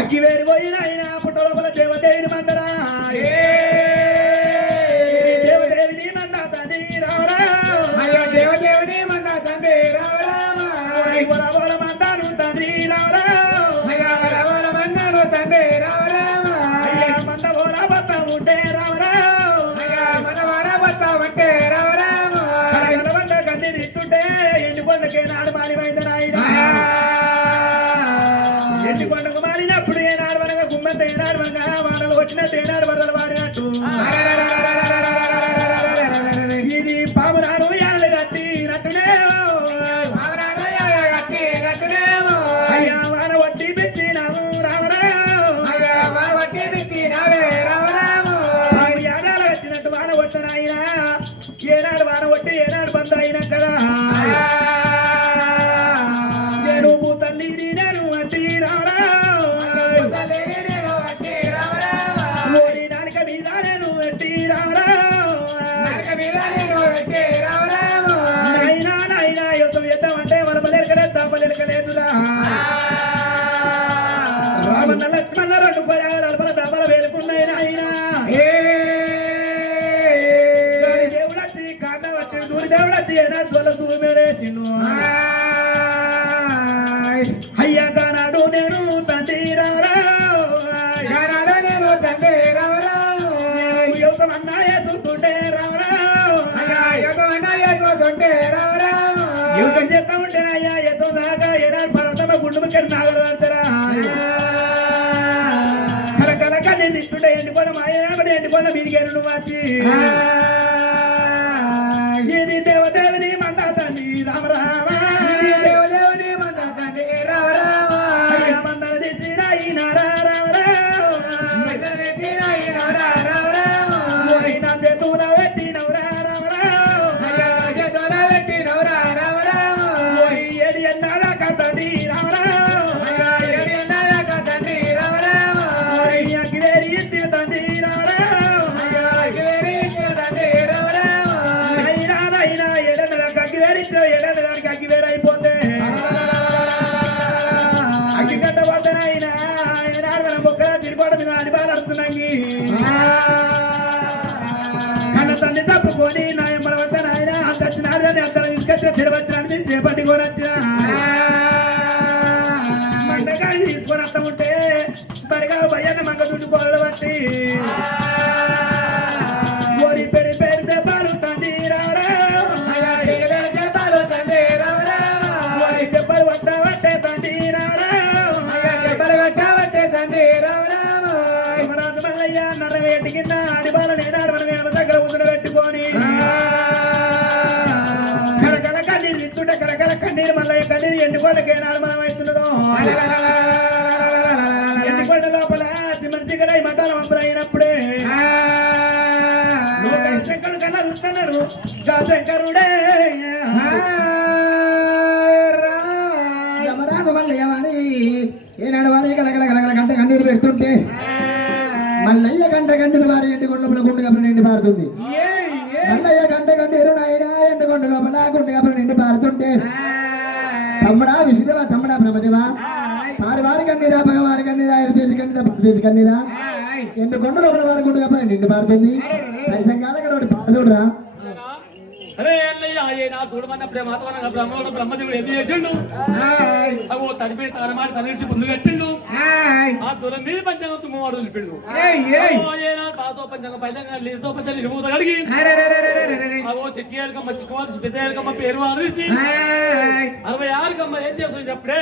అగ్గి వేరిపోయినాయినా పుట్ట లోపల దేవదేవిని మందరా దేవదేవిని మంద తండ్రి రామరావు వరవల మందాను తండ్రి రామరావు అయ్యా మంద ఓల బత్త ఉంటే రామరావు కరగల కన్నీ తీస్తుంటే ఎండి కొండకే నాడు మారిపోయింది నాయన ఎండి కొండకు మారినప్పుడు ఏనాడు వనగా గుమ్మంత ఏనాడు వనగా వానలు కొట్టినట్టు ఏనాడు వరలు వాడినట్టు ఇది పామురాను యాళ్ళు కట్టినట్టునే అయ్యా వాన వడ్డీ పెట్టినాము రామరావు పాము యాడాలు కట్టినట్టు వాన కొట్టనాయినా ఏనాడు వాన కొట్టి ఏనాడు బంద్ అయినా కదా నేను తల్లి నేను వడ్డీ రామరావు ఓరి నాలుక మీద నేను వడ్డీ రామరావు నాయనా యుద్ధం చేద్దామంటే మన పల్లెలకలేదా పల్లెలకలేదురా రామన్న లక్ష్మణ రెండు పరాల దమల వేలుకున్నాయి నాయనా దేవుడు వచ్చి కాండ వచ్చి దూరి దేవుడు వచ్చి ఏనాడు తొల దూమేసిండు అయ్యా కానాడు నేను తండ్రి రామరావు యుద్ధం అన్నా ఎదుగుతుంటే రామరావు యుద్ధం చేస్తా ఉంటేనయ్యా ఎదో దాకా ఏనాడు పర్వతమ్మ గుండు ముక్కని నాగలు పడతారా కలకలక నేను ఇస్తుంటే ఎండిపోయిన మా ఏనాడు ఎండిపోయిన మీదికేను మార్చి ఇది దేవదేవిని మంద తండ్రి రామరామ మందలు తెచ్చిన ఈనారా రామరావు నా చేతుల పెట్టినవురా రామరావు ఏడి ఎన్నాడా కదండి రామరావు అగ్గివేరి ఇస్తే తండ్రి రామరావు అయినా ఏడన్నదానికి అగ్గివేరి ఇస్తే ఏడన్నదానికి అగ్గివేరి అయిపోతే అగ్గి గడ్డ పడ్డనైనా ఏనాడు మన మొక్కల తిరిగోడ మీద అనిపాలు అడుగుతున్నాయి కన్న తండ్రి తప్పుకొని నా ఎంబడ వద్ద నాయన అంత వచ్చినారని అక్కడ తీసుకొచ్చిన తిరువచ్చినాన్ని చేపట్టి కూడా వచ్చిన మండగాడి తీసుకొని వస్తాముంటే మరిగా భయాన్ని మగ దుడ్డుకోళ్ళు బట్టి ఓరి పెడి పెడితే పాలు తండ్రి రావరా ఓరి దెబ్బలు పట్టావట్టే తండ్రి రావరా యమరాజు మల్లయ్య నరవేటి కింద అడిబాల నేనాడు మన దగ్గర ఉదురు పెట్టుకొని కరకల కన్నీరు తింటుంటే కరకల కన్నీరు మల్లయ్య కన్నీరు ఎండుకోటకేనాడు మనం అవుతున్నదో ఎండుకోట లోపల చిమర్చిగడై మంటల మంపులైనప్పుడే శంకరుడు కన్నా చూస్తున్నాడు గా శంకరుడే యమరాజు మల్లయ్య వారి ఏనాడు వారి కలకల కలకల గంట కన్నీరు పెడుతుంటే మల్లయ్య గంట కన్నీరు వారి ఎండుకొండ లోపల గుండు కబరి నిండి పారుతుంది మల్లయ్య గంట కన్నీరు నాయన ఎండుకొండ లోపల గుండు కబరి నిండి పారుతుంటే తమ్ముడా విషయదేవా తమ్ముడా బ్రహ్మదేవా వారి కన్నీరా పగవారి కన్నీరా ఎరుదేశి కన్నీరా పక్కదేశి కన్నీరా ఎండుకొండ లోపల వారి గుండు కబరి నిండి పారుతుంది చూడరా అరే అన్నయ్య ఏ నా చూడమన్న ప్రేమాత్మన బ్రహ్మోడు బ్రహ్మదేవుడు ఏం చేసిండు అగో తడిపి తనమాడి తనడిచి ముందు కట్టిండు ఆ దూరం మీద పంచాంగం తుమ్మవాడు నిలిపిండు బాతో పంచాంగం పైలంగా లీతో పంచాలి ఇరుమూత కడిగి అగో సిట్టియాలకమ్మ సిక్కువాడు పెద్దయాలకమ్మ పేరు వాడిసి 66 కమ్మ ఏం చేస్తుంది చెప్పుడే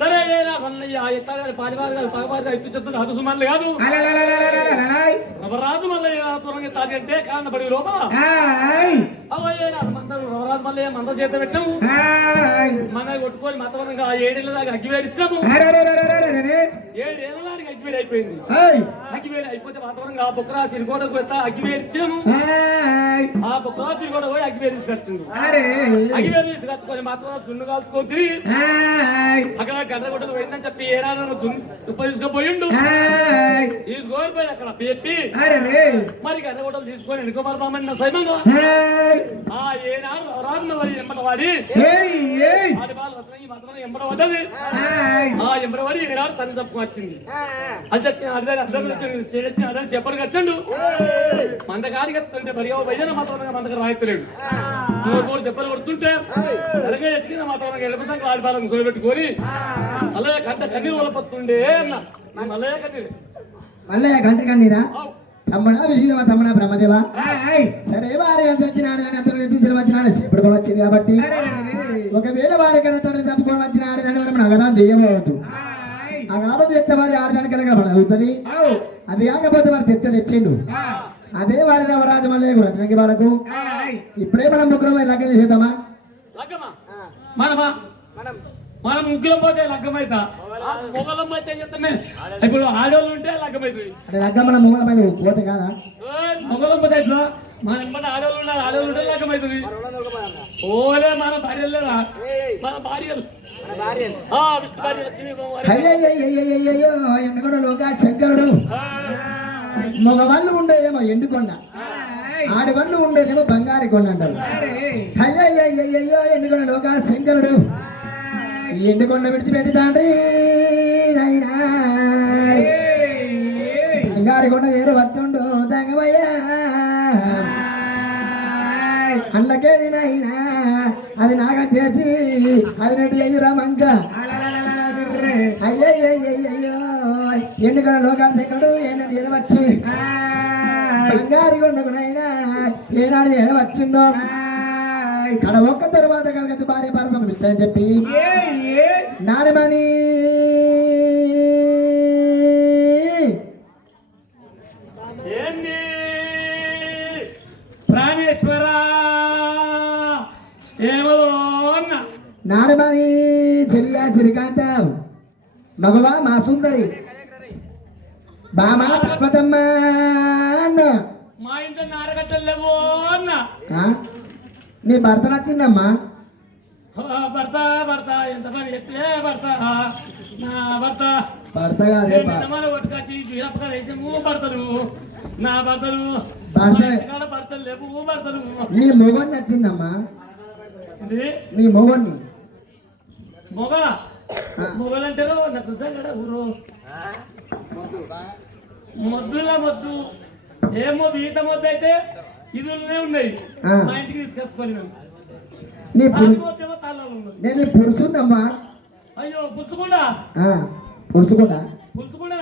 సరే ఏనా వన్నయ్య ఎత్తాగారు పాలివారు కాదు పగవారు ఇటు చెప్తుంది అది సుమల్లి కాదు నవరాజు మల్లయ్య త్వరగా తాజి అంటే కారణ పడి లోపల నవరాజు మల్లయ్య మంద చేత పెట్టాము మన కొట్టుకొని మతవరంగా 7 ఏళ్ళ దాకా అగ్గివేలు ఇచ్చినాము 7 ఏళ్ళ దానికి అగ్గివేలు అయిపోయింది అగ్గివేలు అయిపోతే మతవరంగా బొక్కరా చిరుకోటకు వెళ్తా అగ్గివేలు ఇచ్చాము ఆ బొక్కరా చిరుకోట పోయి అగ్గివేలు తీసుకొచ్చిండు అగ్గివేలు తీసుకొచ్చుకొని మతవరం దున్ను కాల్చుకొని తిరిగి అక్కడ గడ్డగొట్టలు పోయిందని చెప్పి ఏరాడు తుప్ప తీసుకుపోయిండు తీసుకొని అక్కడ చెప్పి మరి గడ్డగొట్టలు తీసుకొని ఎన్నుకోమని సైమంగా ఆ ఏనాడు నవరాజు ఎంబడవాడి ఎంబడవడ్డది ఆ ఎంబడవాడి ఏనాడు తను తప్పుకు వచ్చింది అది అర్థం చెప్పడానికి వచ్చండు మందగాడికి వస్తుంటే మరి వైద్య మాత్రం మందగా రాయలేడు మూడు దెబ్బలు కొడుతుంటే అలాగే ఎత్తికిన మాత్రం ఎడపసంగా ఆడిపాలను కూలబెట్టుకొని అలాగే గంట కన్నీరు వలపత్తుండే అన్న మల్లయ్య కన్నీరు మల్లయ్య గంట కన్నీరా తమ్ముడా విషయదేవా తమ్ముడా బ్రహ్మదేవా సరే వారి వచ్చినాడు కానీ అతను తీసుకుని వచ్చినాడు ఇప్పుడు కూడా వచ్చింది కాబట్టి ఒకవేళ వారి కన్నా తను తప్పుకొని వచ్చిన ఆడదాని మనం అగదాం చేయబోవద్దు అగాధం చేస్తే వారి ఆడదానికి కలగబడుతుంది అది కాకపోతే వారి తెచ్చిండు అదే వారి నవరాజు మల్లయ్య కూడా అతనికి వాళ్ళకు ఇప్పుడే మనం ముగ్గురు లగ్గం చేద్దామా మనం ముగ్గురం పోతే లగ్గమైతా మొగలం అయితే చెప్తామే ఇప్పుడు ఆడవాళ్ళు ఉంటే లగ్గమవుతుంది లగ్గం మన మొగల మీద పోతే కాదా మొగలం పోతే మన ఎంబడి ఆడవాళ్ళు ఉన్నారు ఆడవాళ్ళు ఉంటే లగ్గమవుతుంది ఓలే మన భార్యలు లేదా మన భార్యలు విష్ణు భార్య లక్ష్మీ అయ్యో ఎండుకొండ లోకా శంకరుడు మగవాళ్ళు ఉండేదేమో ఎండుకొండ ఆడవాళ్ళు ఉండేదేమో బంగారు కొండ అంటారు అయ్యో ఎండుకొండ లోకా శంకరుడు ఎండుకొండ విడిచిపెట్టి తండ్రి నైనా బంగారు కొండ ఏరు వస్తుండు తంగమయ్యా అన్నకేది నైనా అది నాగం చేసి అది నెట్టు ఎయ్యురా మంక అయ్యో ఎండుకొండ లోకాల శంకరుడు ఏనాడు ఎడవచ్చి బంగారు కొండకు నైనా ఏనాడు ఎడవచ్చిందో ఇక్కడ ఒక్క తరువాత కనుక భార్య భారతం ఇస్తారని చెప్పి నారమణి ప్రాణేశ్వర ఏమో నారమణి చెలియా శ్రీకాంతం మగవా మా సుందరి బామా పద్మమ్మ మా ఇంట్లో నారగట్టలేవో అన్న నీ భర్త నచ్చిందమ్మా భర్త భర్త ఎంత పని చేస్తే భర్త నా భర్త భర్త కాదే కొట్టుకొచ్చి వేసినాము భర్తలు నా భర్తలు భర్తలు లేవు భర్తలు నీ మొగోని నచ్చిందమ్మా నీ మొగోని మొగల మొగలంటే నాకు కదా ఊరు మొద్దులా మొద్దు ఏ మొద్దు ఈత మొద్దు అయితే ఇదులనే ఉన్నాయి మా ఇంటికి తీసుకొచ్చుకొని నేను పురుషున్నమ్మా అయ్యో పుచ్చుకుండా పులుసుకుండా పుచ్చుకుండా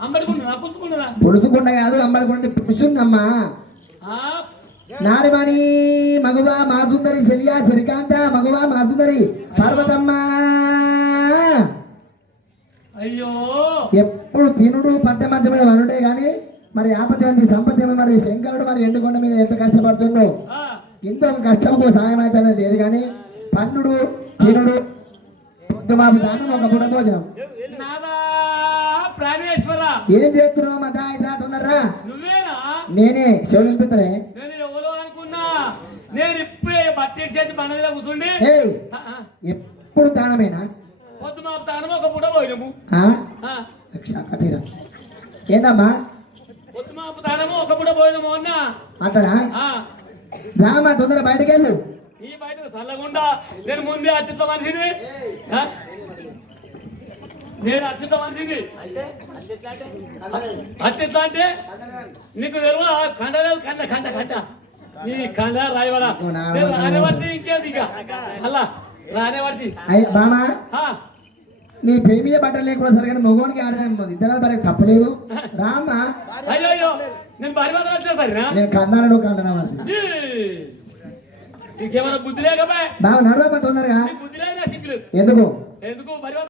అంబడుకుండా పుచ్చుకుండా పులుసుకుండా కాదు అమ్మడుకుండా పులుసుందమ్మా నారిమణి మగువ మాసుందరి శల్య శ్రీకాంత మగువ మాసుందరి పార్వతమ్మ అయ్యో ఎప్పుడు తినుడు పట్ట మధ్య మీద వనుడే గాని మరి ఆపత్తి సంపత్తి మరి శంకరుడు మరి ఎండుకొండ మీద ఎంత కష్టపడుతుందో ఇంత ఒక కష్టంకు సాయం అయితే లేదు కానీ పండుడు తినుడు పొద్దుబాబు దానం ఒక పూట భోజనం నాదా ప్రాణేశ్వర ఏం చేస్తున్నావు మా ఇట్లా తొందరరా నువ్వేనా నేనే చెవులు వినిపిస్తానే నేను ఎవరో అనుకున్నా నేను ఇప్పుడే బట్టేసి చేసి బండ మీద కూర్చుండి ఏయ్ ఎప్పుడు దానమేనా పొద్దు మా తాను ఒక పూట పోయినాము కథీరా ఏందమ్మా పొద్దు మా తానము ఒక పూట పోయినాము అన్న అతనా రామా తొందర బయటకు వెళ్ళు ఈ బయట చల్లకుండా నేను ముందే అత్యుత మనిషిని నేను అత్యుత మనిషిని అత్యుత అంటే నీకు తెలవా కండ లేదు కండ కండ కండ నీ కండ రాయబడా రానేవాడి ఇంకేది ఇక అలా రానేవాడి బామా నీ ప్రేమియ బట్టలు లేకుండా సరే కానీ మగోనికి ఆడదాను ఇద్దరు మరి తప్పలేదు రామా అయ్యో అయ్యో నేను భారీ మాత్రం వచ్చేసరినా నేను కందాలను కండనా ఇంకేమైనా బుద్ధి లేకపోయా బాగా నడవమ్మా తొందరగా బుద్ధి లేదా సిగ్గులు ఎందుకు ఎందుకు భారీ